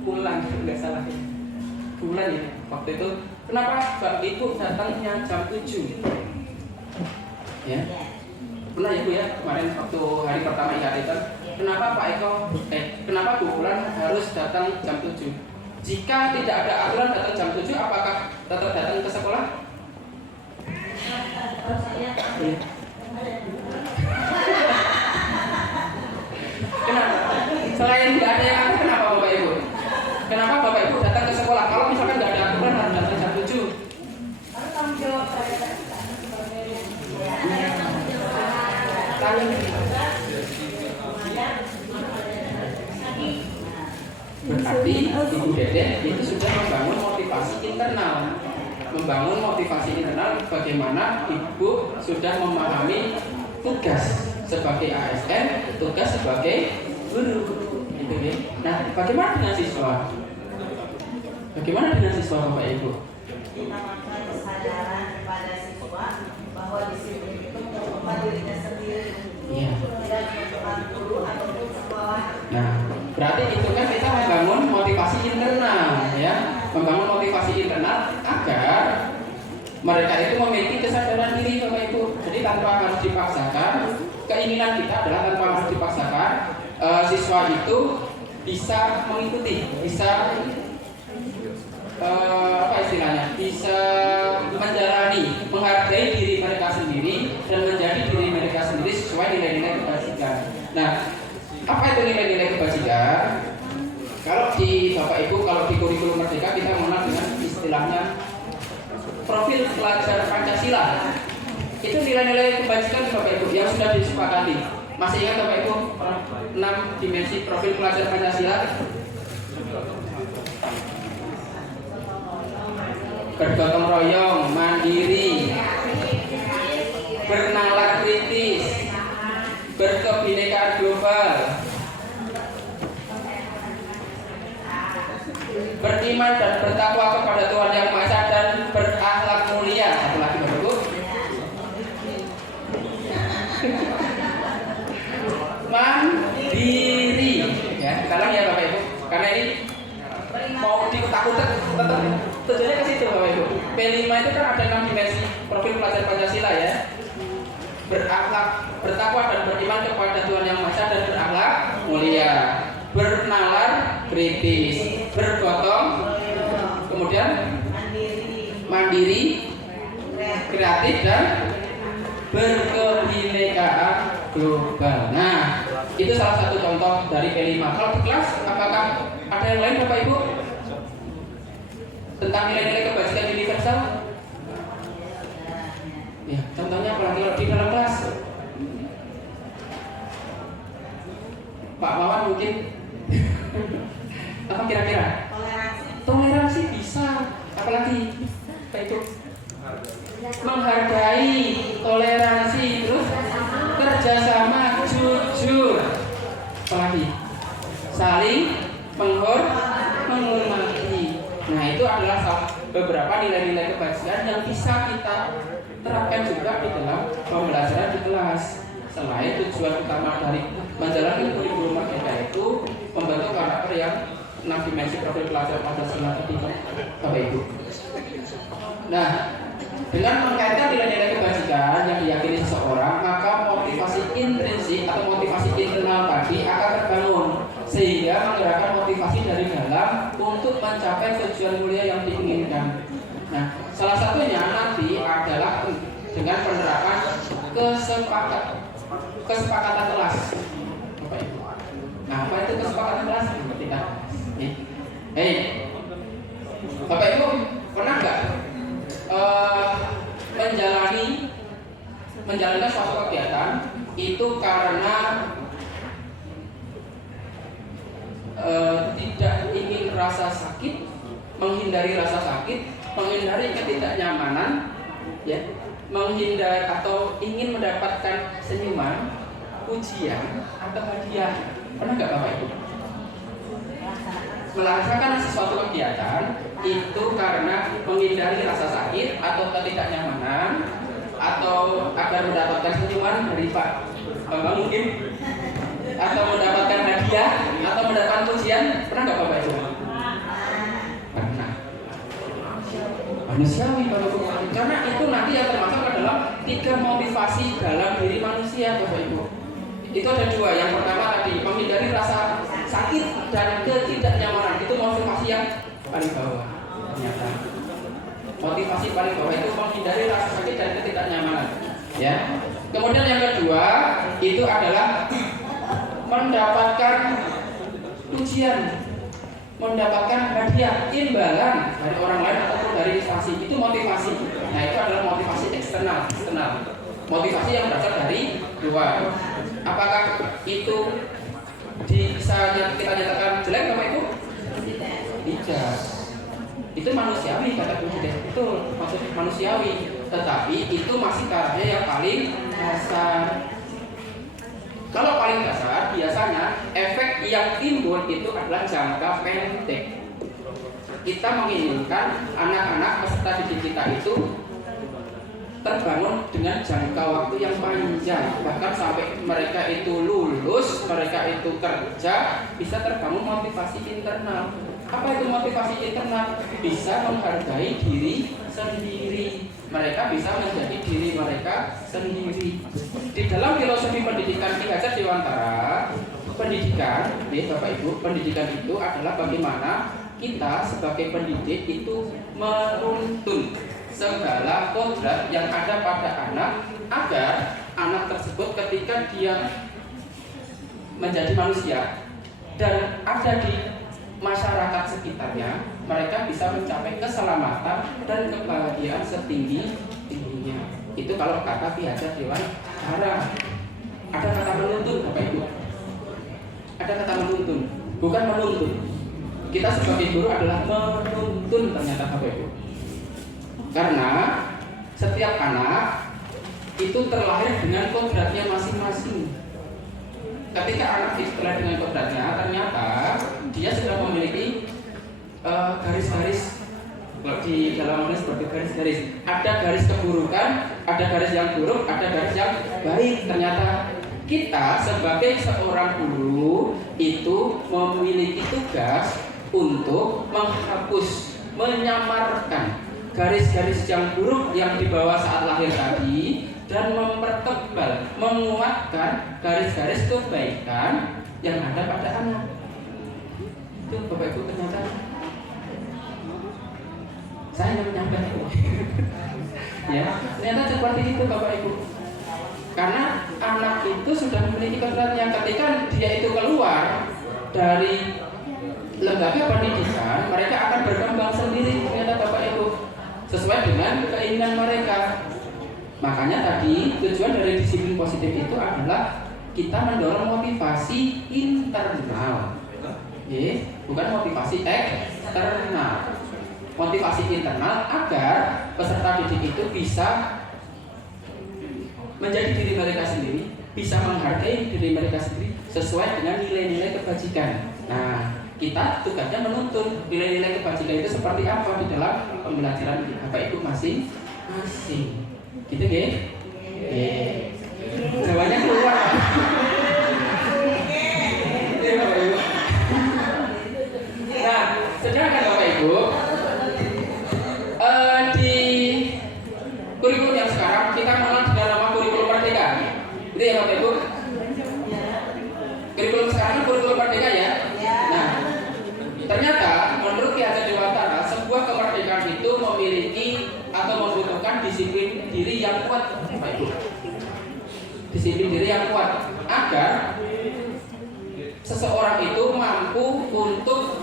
Bulan, nggak salah ya, Bulan ya, waktu itu kenapa Mbak Ibu datangnya jam 7 ya, pernah ya Bu ya, kemarin waktu hari pertama IHT, kenapa Pak Eko kenapa Bu Bulan harus datang jam 7? Jika tidak ada aturan datang jam 7, apakah tetap datang ke sekolah? Berarti Ibu Dede itu sudah membangun motivasi internal. Membangun motivasi internal bagaimana Ibu sudah memahami tugas sebagai ASN, tugas sebagai guru. Gitu ya. Nah, bagaimana dengan siswa? Bagaimana dengan siswa Bapak Ibu? Dinamakan kesadaran kepada siswa bahwa disiplin itu merupakan dirinya sendiri. Iya. Tidak merupakan guru ataupun sekolah. Nah, berarti itu kan kita membangun motivasi internal, ya, membangun motivasi internal agar mereka itu memiliki kesadaran diri Bapak Ibu. Jadi tanpa harus dipaksakan, keinginan kita adalah tanpa harus dipaksakan, siswa itu bisa mengikuti, bisa apa istilahnya, bisa menjalani, menghargai diri mereka sendiri dan menjadi diri mereka sendiri sesuai nilai-nilai kebajikan. Nah, apa itu nilai-nilai kebajikan? Kalau di Bapak Ibu, kalau di kurikulum Merdeka kita mengenal dengan istilahnya profil pelajar Pancasila. Itu nilai-nilai kebajikan Bapak Ibu yang sudah disepakati. Masih ingat Bapak Ibu 6 dimensi profil pelajar Pancasila? Bergotong royong, mandiri, bernalar kritis, berkebinekaan global, beriman dan bertakwa kepada Tuhan Yang Maha Esa dan berakhlak mulia. Satu lagi Bapak Ibu. Mandiri. Ya, kita ulang ya Bapak Ibu. Karena ini mau diutak-utak tetap tujuannya ke situ Bapak Ibu. P5 itu kan ada 6 dimensi profil pelajar Pancasila ya. Berakhlak, bertakwa dan beriman kepada Tuhan Yang Maha Esa dan berakhlak mulia. Bernalar kritis, bergotong, kemudian mandiri, kreatif dan berkebinekaan global. Nah, itu salah satu contoh dari P5. Kalau di kelas, apakah ada yang lain Bapak Ibu tentang nilai-nilai kebajikan universal? Ya, contohnya apalagi kalau di dalam kelas? Pak Mawan mungkin apa kira-kira? Toleransi bisa. Apalagi Pak Ibu? Menghargai, toleransi, terus kerjasama, jujur, apalagi saling menghormati. Nah, itu adalah beberapa nilai-nilai kebajikan yang bisa kita terapkan juga di dalam pembelajaran di kelas. Selain tujuan utama dari menjalani kurikulum Merdeka itu membentuk karakter yang 6 dimensi profil pelajar Pancasila tadi Bapak Ibu. Nah, dengan mengkaitkan nilai-nilai kebajikan yang diyakini seseorang, maka motivasi intrinsik atau motivasi internal tadi akan terbangun sehingga menggerakkan motivasi dari dalam untuk mencapai tujuan mulia yang diinginkan. Nah, salah satunya nanti adalah dengan penerapan kesepakatan kelas. Bapak Ibu. Nah, apa itu kesepakatan kelas? Tidak. Bapak Ibu pernah nggak menjalankan suatu kegiatan itu karena tidak ingin rasa sakit, menghindari rasa sakit, menghindari ketidaknyamanan, ya, menghindari atau ingin mendapatkan senyuman, pujian atau hadiah? Pernah nggak Bapak Ibu? Melaksanakan sesuatu kegiatan itu karena menghindari rasa sakit atau ketidaknyamanan atau agar mendapatkan senyuman dari Pak Bambang mungkin, atau mendapatkan hadiah atau mendapatkan pujian. Pernah nggak Bapak Ibu? Pernah. Manusiawi Bapak Ibu, karena itu nanti yang termasuk adalah 3 motivasi dalam diri manusia Bapak Ibu. Itu ada 2. Yang pertama tadi menghindari rasa sakit dan ketidaknyamanan, itu motivasi yang paling bawah. Ternyata motivasi paling bawah itu menghindari rasa sakit dan ketidaknyamanan, ya. Kemudian yang kedua itu adalah mendapatkan pujian, mendapatkan hadiah, imbalan dari orang lain ataupun dari instansi. Itu motivasi. Nah, itu adalah motivasi eksternal. Motivasi yang berasal dari luar. Apakah itu bisa kita nyatakan jelek Bapak Ibu? cerdas. Itu manusiawi kata Presiden, betul, maksud manusiawi. Tetapi itu masih tarafnya yang paling dasar. Kalau paling dasar, biasanya efek yang timbul itu adalah jangka pendek. Kita menginginkan anak-anak peserta didik kita itu terbangun dengan jangka waktu yang panjang, bahkan sampai mereka itu lulus, mereka itu kerja, bisa terbangun motivasi internal. Apa itu motivasi internal? Bisa menghargai diri sendiri. Mereka bisa menjadi diri mereka sendiri. Di dalam filosofi pendidikan Ki Hajar Dewantara, pendidikan, Bapak Ibu, pendidikan itu adalah bagaimana kita sebagai pendidik itu menuntun segala kodrat yang ada pada anak agar anak tersebut ketika dia menjadi manusia dan ada di masyarakat sekitarnya, mereka bisa mencapai keselamatan dan kebahagiaan setinggi-tingginya. Itu kalau kata Ki Hajar Dewantara. Ada kata menuntun, Bapak Ibu. Ada kata menuntun, bukan menuntun. Kita sebagai guru adalah menuntun ternyata, Bapak Ibu. Karena setiap anak itu terlahir dengan kodratnya masing-masing. Ketika anak itu terlahir dengan kodratnya, ternyata dia sudah memiliki garis-garis. Kalau di dalam menulis seperti garis-garis. Ada garis keburukan, ada garis yang buruk, ada garis yang baik. Ternyata kita sebagai seorang guru itu memiliki tugas untuk menghapus, menyamarkan garis-garis yang buruk yang dibawa saat lahir tadi dan mempertebal, menguatkan garis-garis kebaikan yang ada pada anak. Itu Bapak Ibu ternyata saya yang menyampaikan. Ya, ternyata seperti itu Bapak Ibu. Karena anak itu sudah memiliki kodratnya. Ketika dia itu keluar dari lembaga pendidikan, mereka akan berkembang sendiri ternyata Bapak Ibu, sesuai dengan keinginan mereka. Makanya tadi tujuan dari disiplin positif itu adalah kita mendorong motivasi internal, bukan motivasi eksternal. Motivasi internal agar peserta didik itu bisa menjadi diri mereka sendiri, bisa menghargai diri mereka sendiri sesuai dengan nilai-nilai kebajikan. Nah, kita tugasnya menuntun nilai-nilai kebajikan itu seperti apa di dalam pembelajaran Bapak Ibu masing-masing. Gitu ya? Jawabannya keluar. Nah, sedangkan Bapak Ibu di kurikulum yang sekarang kita mengenal dengan nama kurikulum merdeka. Gitu ya Bapak Ibu? Kurikulum sekarang kan kurikulum merdeka ya. Nah, ternyata menurut Ki Hajar Dewantara, sebuah kemerdekaan itu memiliki atau membutuhkan disiplin diri yang kuat, Bapak Ibu. Disiplin diri yang kuat agar seseorang itu mampu untuk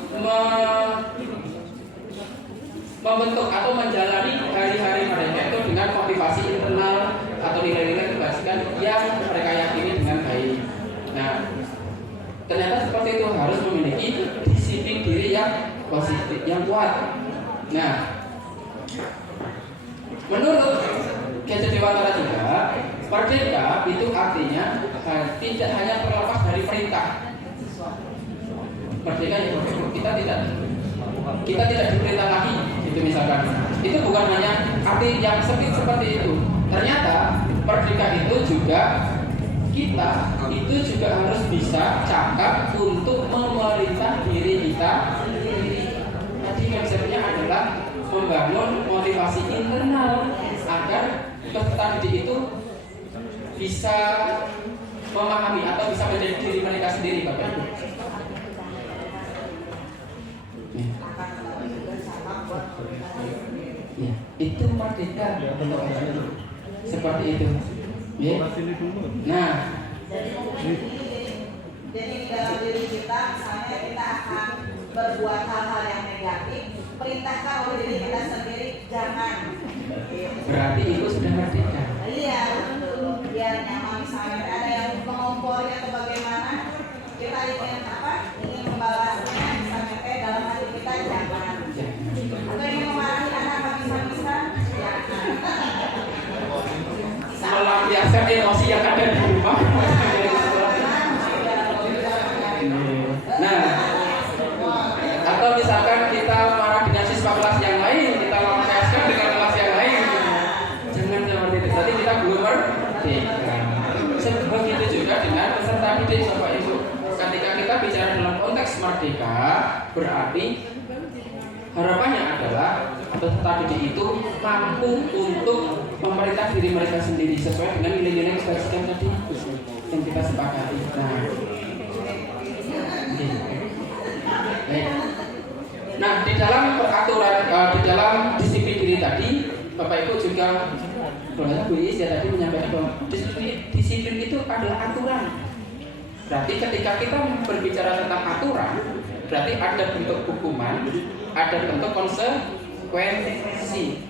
membentuk atau menjalani hari-hari mereka itu dengan motivasi internal atau nilai-nilai kebajikan yang mereka yakini dengan baik. Nah, ternyata seperti itu harus memiliki disiplin diri yang positif, yang kuat. Nah, menurut Ki Hajar Dewantara juga, merdeka itu artinya tidak hanya terlepas dari perintah. Merdeka ya, kita tidak diperintah lagi, itu misalkan. Itu bukan hanya arti yang sempit seperti itu. Ternyata merdeka itu juga kita itu juga harus bisa cakap untuk memerintah diri kita sendiri. Tadi konsepnya adalah membangun motivasi internal agar peserta didik itu bisa memahami atau bisa menjadi diri mereka sendiri, Bapak Ibu. Ya, itu merdeka seperti itu. Ya. Nah, jadi di dalam diri kita, misalnya kita akan berbuat hal-hal yang negatif, perintahkan oleh diri kita sendiri jangan. Berarti itu sudah merdeka. Iya, biar nyaman. Misalnya ada yang mengompori atau bagaimana, kita ingin apa? Ingin membalasnya, misalnya dalam hati kita jangan. emosi yang ada di rumah. Nah, atau misalkan kita marah dengan siswa kelas yang lain, kita lampiaskan dengan kelas yang lain. Jangan seperti itu. Berarti kita belum merdeka. Begitu juga dengan peserta didik Bapak Ibu. Ketika kita bicara dalam konteks merdeka, berarti harapannya adalah peserta didik itu mampu untuk memerintah diri mereka sendiri sesuai dengan nilai-nilai kebajikan tadi yang kita sepakati. Nah, di dalam peraturan, di dalam disiplin diri tadi, Bapak Ibu juga, Bu Is ya tadi menyampaikan bahwa disiplin itu adalah aturan. Berarti ketika kita berbicara tentang aturan, berarti ada bentuk hukuman, ada bentuk konsekuensi.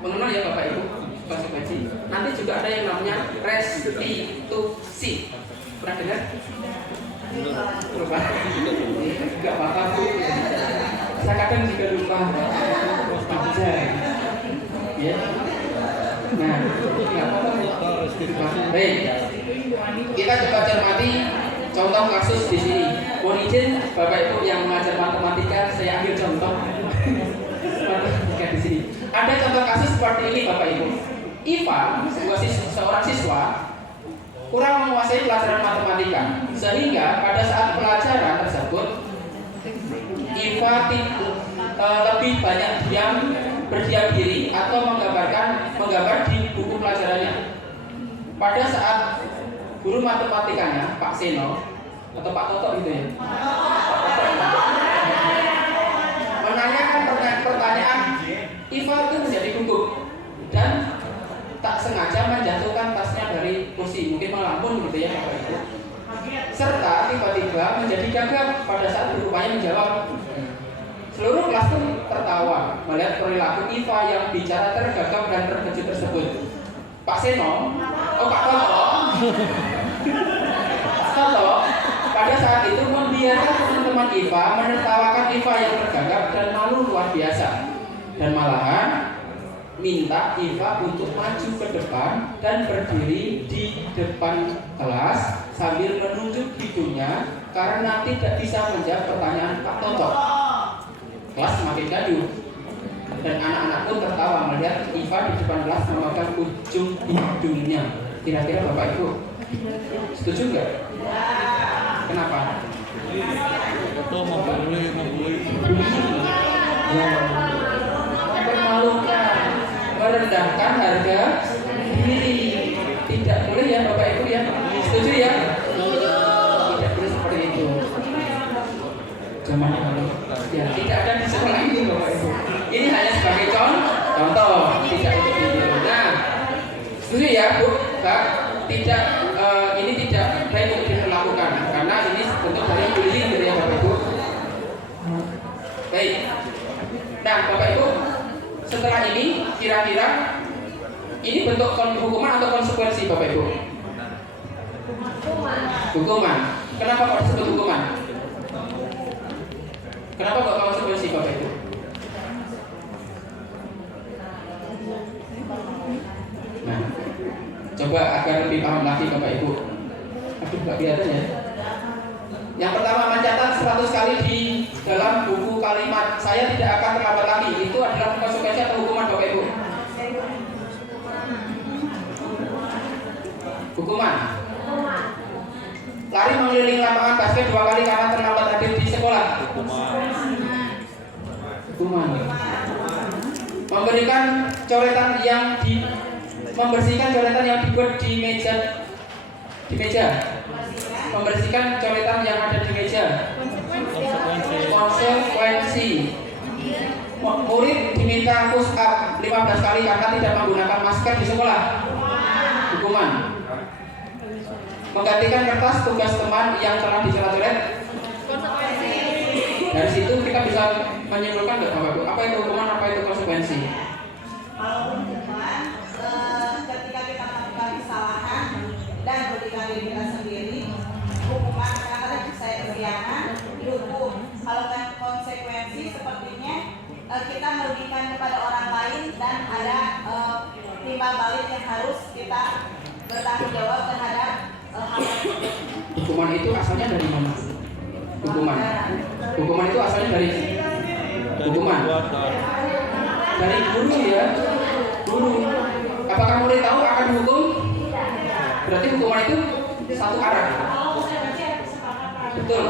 Mengenal ya Bapak Ibu konsekuensi. Nanti juga ada yang namanya restitusi. Pernah dengar? Lupa? Enggak apa-apa Bu. Saya kadang juga lupa. Aja. Ya. Nah, enggak apa-apa Bu. Baik. Kita coba cermati contoh kasus di sini. Mohon izin Bapak Ibu yang mengajar matematika, saya ambil contoh matematika di sini. Ada contoh kasus seperti ini Bapak Ibu. Iva, seorang siswa kurang menguasai pelajaran matematika, sehingga pada saat pelajaran tersebut Iva lebih banyak berdiam diri atau menggambar di buku pelajarannya. Pada saat guru matematikanya Pak Seno atau Pak Toto gitu ya, menanyakan pertanyaan, Iva itu menjadi gugup dan tak sengaja menjatuhkan tasnya dari kursi, mungkin melampun gitu ya Bapak Ibu. Serta tiba-tiba menjadi gagap pada saat berupaya menjawab. Seluruh kelas pun tertawa melihat perilaku Iva yang bicara tergagap dan terkejut tersebut. Pak Seno, Pak Toto pada saat itu membiarkan teman-teman Iva menertawakan Iva yang tergagap dan malu luar biasa, dan malahan minta Iva untuk maju ke depan dan berdiri di depan kelas sambil menunjuk hidungnya karena tidak bisa menjawab pertanyaan Pak Toto. Kelas semakin gaduh dan anak-anak pun tertawa melihat Iva di depan kelas memakan ujung hidungnya. Kira-kira Bapak Ibu setuju nggak? Kenapa? Itu membeli. Mempermalukan, merendahkan harga diri. Tidak boleh ya Bapak Ibu ya. Setuju ya? Tidak boleh seperti itu. Zaman dahulu ya tidak ada di sekolah ini Bapak Ibu. Ini hanya sebagai contoh, tidak untuk ditiru. Nah, setuju ya Bu? Kak, tidak ini tidak baik untuk dilakukan karena ini bentuk dari bullying gitu ya Bapak Ibu. Baik. Nah Bapak Ibu, setelah ini kira-kira ini bentuk hukuman atau konsekuensi Bapak Ibu? Hukuman. Kenapa kok disebut hukuman? Kenapa kok konsekuensi Bapak Ibu? Nah, coba agar lebih paham lagi Bapak Ibu. Aduh, nggak kelihatan ya. Yang pertama, mencatat 100 kali di dalam buku kalimat saya tidak akan terlambat lagi. Itu adalah konsekuensi atau hukuman Bapak Ibu? Hukuman. Lari mengelilingi lapangan basket 2 kali karena terlambat hadir di sekolah. Hukuman. Membersihkan coretan yang dibuat di meja. Membersihkan coretan yang ada di meja. Konsekuensi. Murid diminta push up 15 kali karena tidak menggunakan masker di sekolah. Hukuman. Menggantikan kertas tugas teman yang telah dicoret-coret. Dari situ kita bisa menyimpulkan nggak Bapak Ibu? Apa itu hukuman, apa itu konsekuensi? Kalau hukuman, ketika kita melakukan kesalahan dan merugikan diri kita sendiri, hukuman karena saya kehilangan dihukum. Kalau konsekuensi sepertinya kita merugikan kepada orang lain dan ada timbal balik yang harus kita bertanggung jawab terhadap hal tersebut. Hukuman itu asalnya dari mana? Hukuman itu asalnya dari hukuman dari guru ya, guru. Apakah murid tahu akan dihukum? Berarti hukuman itu satu arah. Betul.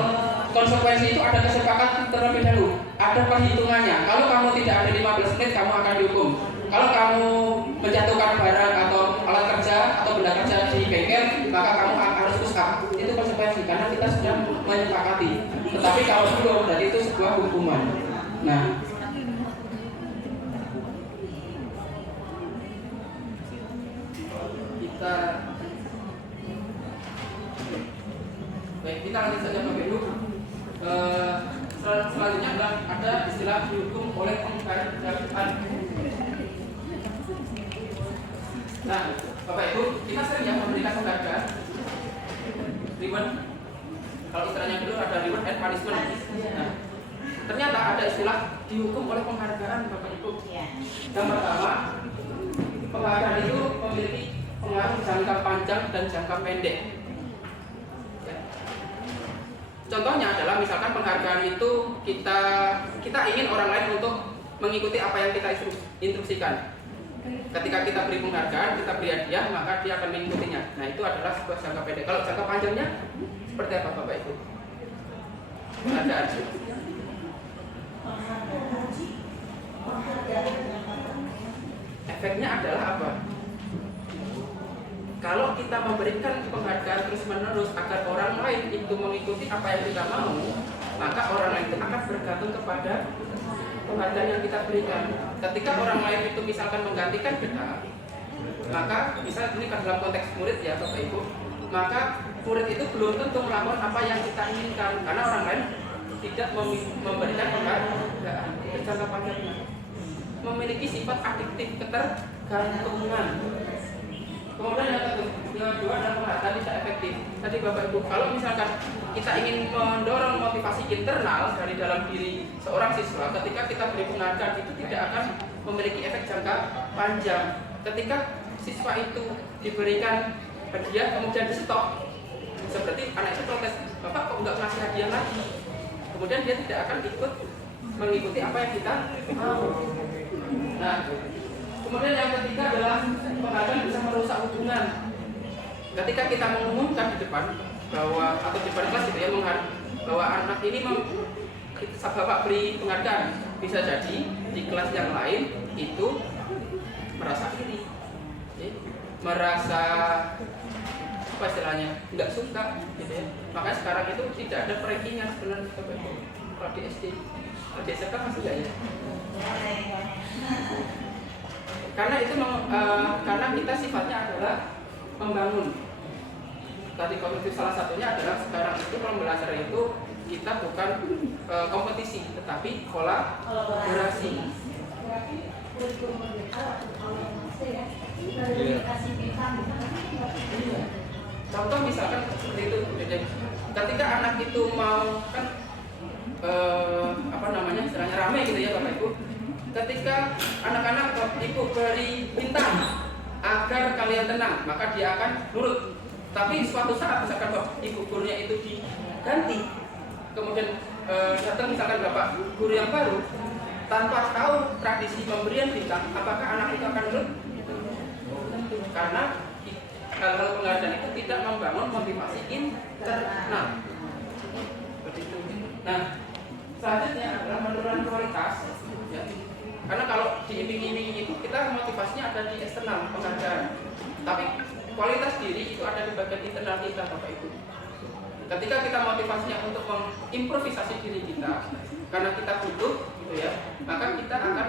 Konsekuensi itu ada kesepakatan terlebih dahulu, ada perhitungannya. Kalau kamu tidak ada 15 menit, kamu akan dihukum. Kalau kamu menjatuhkan barang atau alat kerja atau benda kerja di bengkel, maka kamu harus push-up. Itu konsekuensi karena kita sudah menyepakati. Tetapi kalau belum, berarti itu sebuah hukuman. Nah, kita lanjut saja Bapak Ibu. Selanjutnya ada istilah dihukum oleh penghargaan. Nah, Bapak Ibu, kita sering ya memberikan penghargaan, reward. Kalau istilahnya dulu ada reward and punishment. Nah, ternyata ada istilah dihukum oleh penghargaan, Bapak Ibu. Yang pertama, penghargaan itu memiliki pengaruh jangka panjang dan jangka pendek. Contohnya adalah misalkan penghargaan itu kita ingin orang lain untuk mengikuti apa yang kita instruksikan. Ketika kita beri penghargaan, kita beri hadiah, maka dia akan mengikutinya. Nah, itu adalah sebuah jangka pendek. Kalau jangka panjangnya seperti apa Bapak Ibu? Penghargaan. Efeknya adalah apa? Kalau kita memberikan penghargaan terus-menerus agar orang lain itu mengikuti apa yang kita mau, maka orang lain itu akan bergantung kepada penghargaan yang kita berikan. Ketika orang lain itu misalkan menggantikan kita, maka misal ini kan dalam konteks murid ya Bapak Ibu, maka murid itu belum tentu melakukan apa yang kita inginkan karena orang lain tidak memberikan penghargaan. Jangka panjangnya memiliki sifat adiktif, ketergantungan. Kemudian yang kedua adalah penghargaan tidak efektif. Tadi Bapak Ibu, kalau misalkan kita ingin mendorong motivasi internal dari dalam diri seorang siswa, ketika kita beri penghargaan itu tidak akan memiliki efek jangka panjang. Ketika siswa itu diberikan hadiah kemudian di stop, seperti anak itu protes, Bapak kok nggak ngasih hadiah lagi? Kemudian dia tidak akan ikut mengikuti apa yang kita mau. Nah, kemudian yang ketiga adalah penghargaan bisa merusak hubungan. Ketika kita mengumumkan di depan bahwa atau di depan kelas gitu ya, bahwa anak ini Bapak beri penghargaan, bisa jadi di kelas yang lain itu merasa iri, merasa apa istilahnya, nggak suka gitu ya. Makanya sekarang itu tidak ada rankingan sebenarnya kalau di SD, kalau di SMK masih nggak ya? Karena itu karena kita sifatnya adalah membangun. Tadi kompetisi salah satunya adalah sekarang itu pembelajaran itu kita bukan kompetisi tetapi kolaborasi. Contoh misalkan seperti itu, ketika anak itu mau kan istilahnya rame gitu ya Bapak Ibu. Ketika anak-anak ibu beri bintang agar kalian tenang, maka dia akan nurut. Tapi suatu saat misalkan ibu gurunya itu diganti, kemudian datang misalkan bapak guru yang baru, tanpa tahu tradisi pemberian bintang, apakah anak itu akan nurut? Karena hal-hal penghargaan itu tidak membangun motivasi internal. Nah, selanjutnya adalah menurunkan kualitas. Ya. Karena kalau diiming-imingi itu kita motivasinya ada di eksternal penghargaan, tapi kualitas diri itu ada di bagian internal kita Bapak Ibu. Ketika kita motivasinya untuk mengimprovisasi diri kita, karena kita butuh, gitu ya, maka kita akan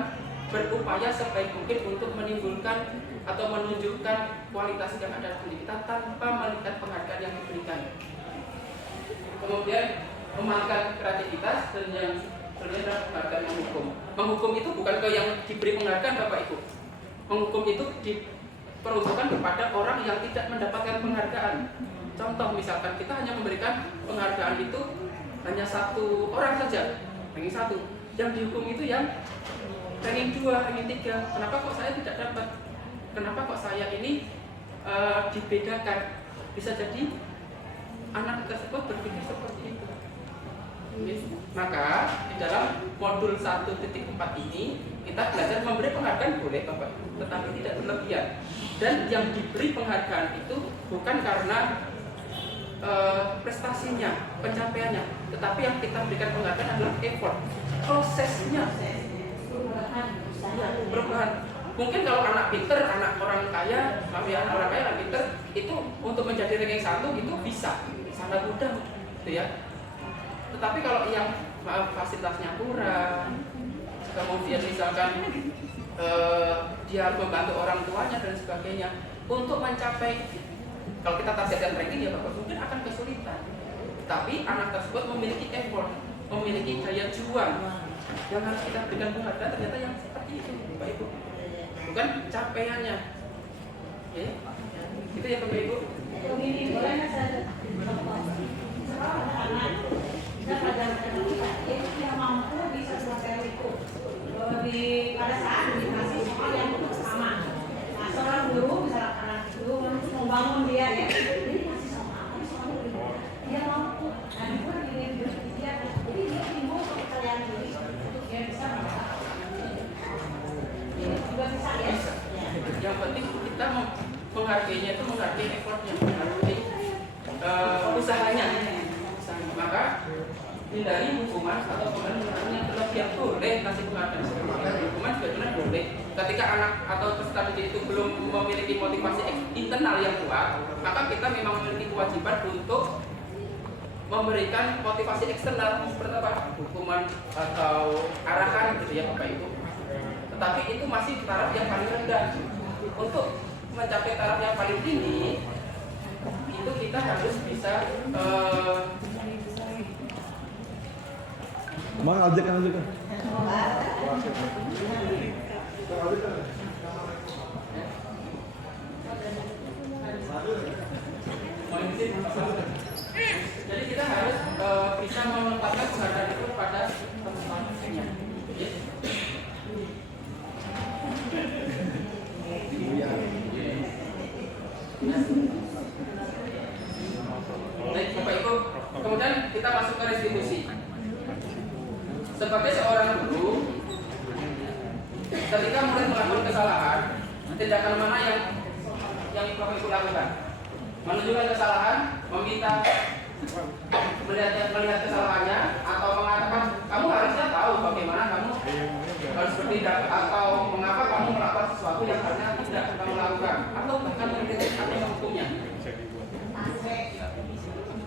berupaya sebaik mungkin untuk menimbulkan atau menunjukkan kualitas yang ada di diri kita tanpa melihat penghargaan yang diberikan. Kemudian memainkan kreativitas dan yang selanjutnya adalah penghargaan menghukum. Menghukum itu bukan ke yang diberi penghargaan Bapak Ibu. Menghukum itu diperuntukkan kepada orang yang tidak mendapatkan penghargaan. Contoh misalkan kita hanya memberikan penghargaan itu hanya satu orang saja, ranking 1. Yang dihukum itu yang ranking 2, ranking 3. Kenapa kok saya tidak dapat? Kenapa kok saya ini dibedakan. Bisa jadi anak tersebut berpikir seperti itu. Maka di dalam modul 1.4 ini kita belajar memberi penghargaan boleh Bapak Ibu, tetapi tidak berlebihan. Dan yang diberi penghargaan itu bukan karena prestasinya, pencapaiannya, tetapi yang kita berikan penghargaan adalah effort, prosesnya. Perubahan. Mungkin kalau anak pinter, anak orang kaya, anak orang kaya, anak pinter itu untuk menjadi ranking 1 itu bisa sangat mudah, gitu ya. Tetapi kalau yang fasilitasnya kurang, kemudian misalkan dia harus membantu orang tuanya dan sebagainya untuk mencapai, kalau kita targetkan ranking ya Bapak mungkin akan kesulitan. Tapi anak tersebut memiliki effort, memiliki daya juang yang harus kita berikan penghargaan, ternyata yang seperti itu Bapak Ibu, bukan capaiannya. Ya, itu ya Bapak Ibu. Begini, boleh nggak saya anak yang mampu bisa selesai itu pada saat dikasih soal yang sama. Nah, seorang guru misalnya anak guru membangun dia ya, jadi kasih soal dia mampu. Nah, itu dia jadi dia timbul kepercayaan diri untuk dia bisa juga bisa ya. Yang penting kita menghargainya itu menghargai effortnya, menghargai usahanya. Maka hindari hukuman atau penghargaan yang berlebihan. Boleh kasih penghargaan seperti hukuman juga boleh. Ketika anak atau peserta didik itu belum memiliki motivasi internal yang kuat, maka kita memang memiliki kewajiban untuk memberikan motivasi eksternal seperti apa? Hukuman atau arahan gitu ya Bapak Ibu. Tetapi itu masih taraf yang paling rendah. Untuk mencapai taraf yang paling tinggi itu kita harus bisa ajakan. Jadi kita harus bisa menempatkan penghargaan itu pada tempatnya. Baik Bapak Ibu, kemudian kita masuk ke restitusi. Sebagai seorang guru, ketika murid melakukan kesalahan, tindakan mana yang Bapak Ibu lakukan? Menunjukkan kesalahan, meminta melihat kesalahannya, atau mengatakan kamu harusnya tahu bagaimana kamu harus bertindak, atau mengapa kamu melakukan sesuatu yang harusnya tidak kamu lakukan, atau bahkan mengkritik atau menghukumnya.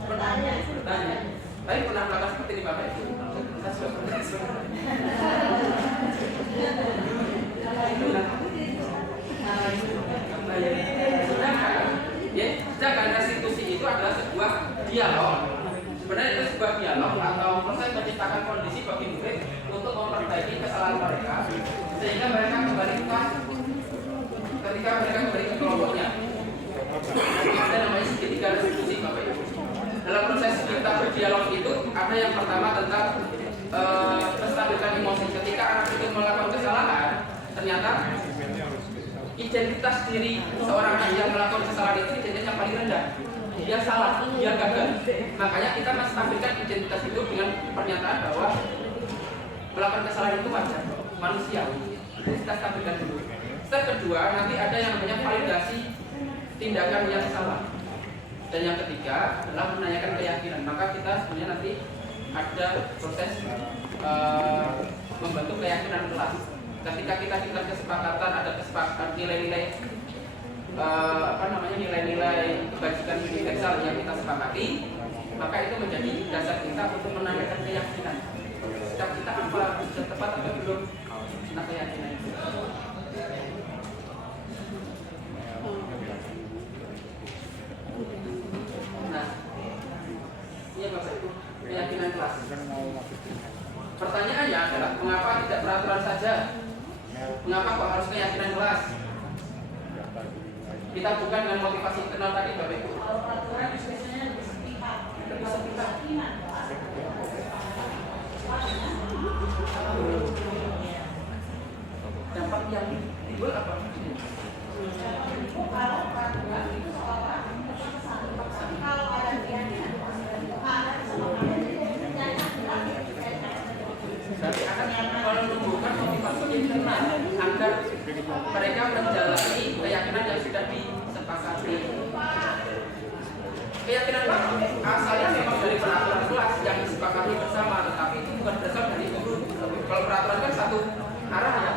Bertanya. Tapi pernah melakukan seperti ini Bapak Ibu? Sedangkan restitusi itu adalah sebuah dialog. Sebenarnya itu sebuah dialog atau proses menciptakan kondisi bagi murid untuk memperbaiki kesalahan mereka sehingga mereka kembali ketika mereka kembali ke kelompoknya. Ada namanya segitiga restitusi Bapak Ibu. Dalam proses kita berdialog itu ada yang pertama tentang menstabilkan emosi. Ketika anak itu melakukan kesalahan, ternyata identitas diri seorang anak yang melakukan kesalahan itu identitas yang paling rendah. Dia salah, dia gagal. Makanya kita menstabilkan identitas itu dengan pernyataan bahwa melakukan kesalahan itu wajar, manusiawi. Kita stabilkan dulu. Step kedua, nanti ada yang namanya validasi tindakan yang salah. Dan yang ketiga adalah menanyakan keyakinan. Maka kita sebenarnya nanti ada proses membantu keyakinan kelas. Ketika kita kesepakatan, ada kesepakatan nilai-nilai nilai-nilai kebajikan universal yang kita sepakati, maka itu menjadi dasar kita untuk menanyakan keyakinan. Sikap kita apa, sudah tepat atau belum? Nah, keyakinan itu. Nah, ini Bapak Ibu, keyakinan kelas. Pertanyaannya adalah mengapa tidak peraturan saja? Mengapa kok harus keyakinan kelas? Kita bukan dengan motivasi internal tadi Bapak Ibu. Kalau peraturan biasanya lebih sepihak. Dampak yang timbul apa? Kalau peraturan Tapi akan menumbuhkan motivasi internal agar mereka menjalani keyakinan yang sudah disepakati. Keyakinan asalnya memang dari peraturan kelas yang disepakati bersama, tetapi itu bukan berasal dari guru. Kalau peraturan kan satu arah ya,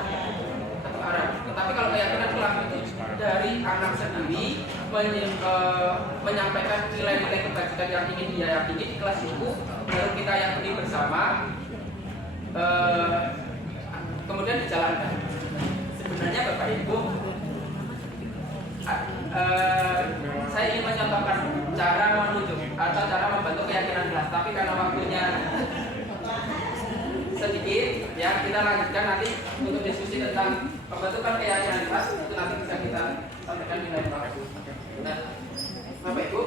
satu arah. Tetapi kalau keyakinan kelas itu dari anak sendiri menyampaikan nilai-nilai kebajikan yang ingin dia yakini di kelas itu, baru kita yakini bersama, kemudian dijalankan. Sebenarnya Bapak Ibu, saya ingin mencontohkan cara menunjuk atau cara membentuk keyakinan kelas, tapi karena waktunya sedikit, ya kita lanjutkan nanti untuk diskusi tentang pembentukan keyakinan kelas, itu nanti bisa kita sampaikan di lain waktu. Nah, Bapak Ibu,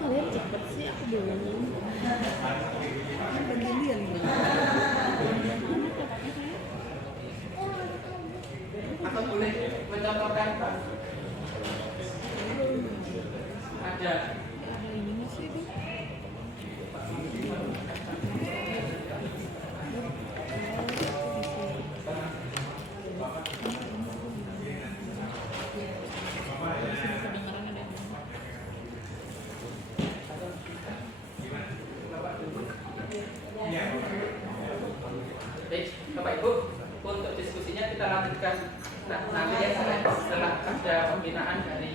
kalian cepet sih, aku belum. atau boleh mencontohkan Pak? Ada. Baik, Bapak Ibu, untuk diskusinya kita lanjutkan nanti ya setelah ada pembinaan dari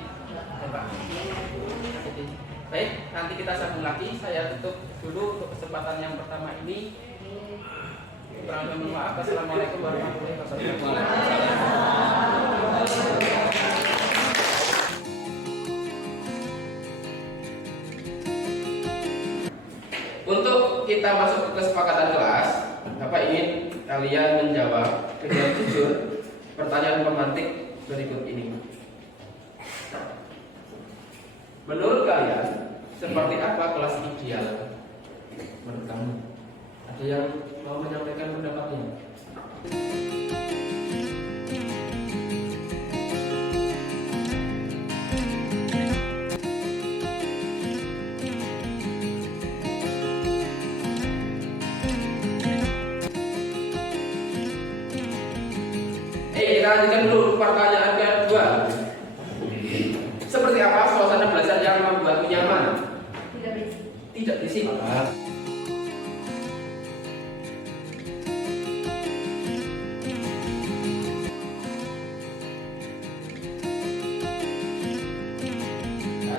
Bapak. Baik, nanti kita sambung lagi. Saya tutup dulu untuk kesempatan yang pertama ini. Kurang lebih mohon maaf. Assalamualaikum warahmatullahi wabarakatuh. Untuk kita masuk ke kesepakatan kelas, Bapak ingin kalian menjawab dengan jujur pertanyaan pemantik berikut ini. Menurut kalian, seperti apa kelas ideal menurut kamu? Ada yang mau menyampaikan pendapatnya? Kita lanjutkan dulu pertanyaan kedua. Seperti apa suasana belajar yang membuatmu nyaman? Tidak berisik. Tidak berisik.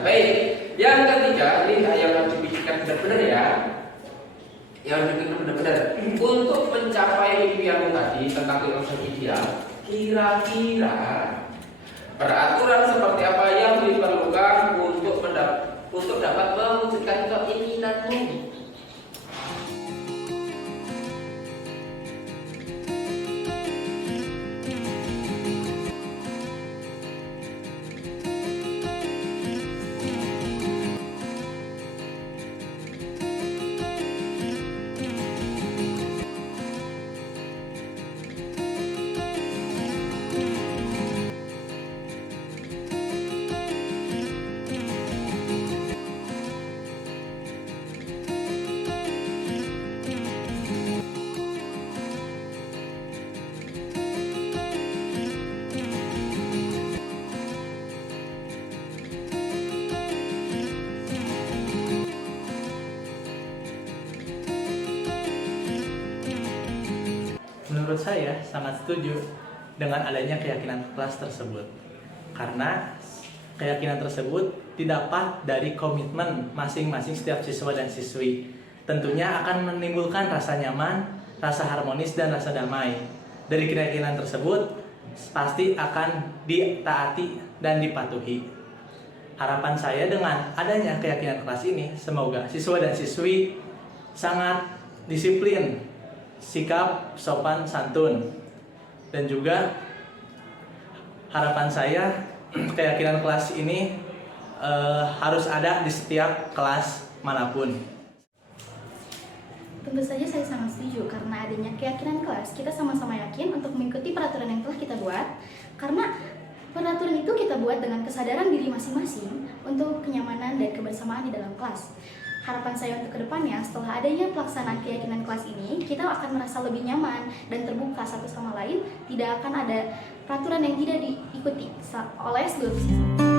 Baik, yang ketiga ini yang harus dipikirkan benar-benar ya. Yang harus dipikirkan benar-benar untuk mencapai impianmu tadi tentang kehidupan ideal. Kira-kira peraturan seperti apa yang diperlukan untuk dapat mewujudkan keinginanmu? Menurut saya sangat setuju dengan adanya keyakinan kelas tersebut. Karena keyakinan tersebut didapat dari komitmen masing-masing setiap siswa dan siswi. Tentunya akan menimbulkan rasa nyaman, rasa harmonis, dan rasa damai. Dari keyakinan tersebut pasti akan ditaati dan dipatuhi. Harapan saya dengan adanya keyakinan kelas ini, semoga siswa dan siswi sangat disiplin, sikap sopan santun, dan juga harapan saya keyakinan kelas ini harus ada di setiap kelas manapun. Tentu saja saya sangat setuju karena adanya keyakinan kelas, kita sama-sama yakin untuk mengikuti peraturan yang telah kita buat. Karena Peraturan itu kita buat dengan kesadaran diri masing-masing untuk kenyamanan dan kebersamaan di dalam kelas. Harapan saya untuk kedepannya, setelah adanya pelaksanaan keyakinan kelas ini, kita akan merasa lebih nyaman dan terbuka satu sama lain, tidak akan ada peraturan yang tidak diikuti oleh seluruh siswa.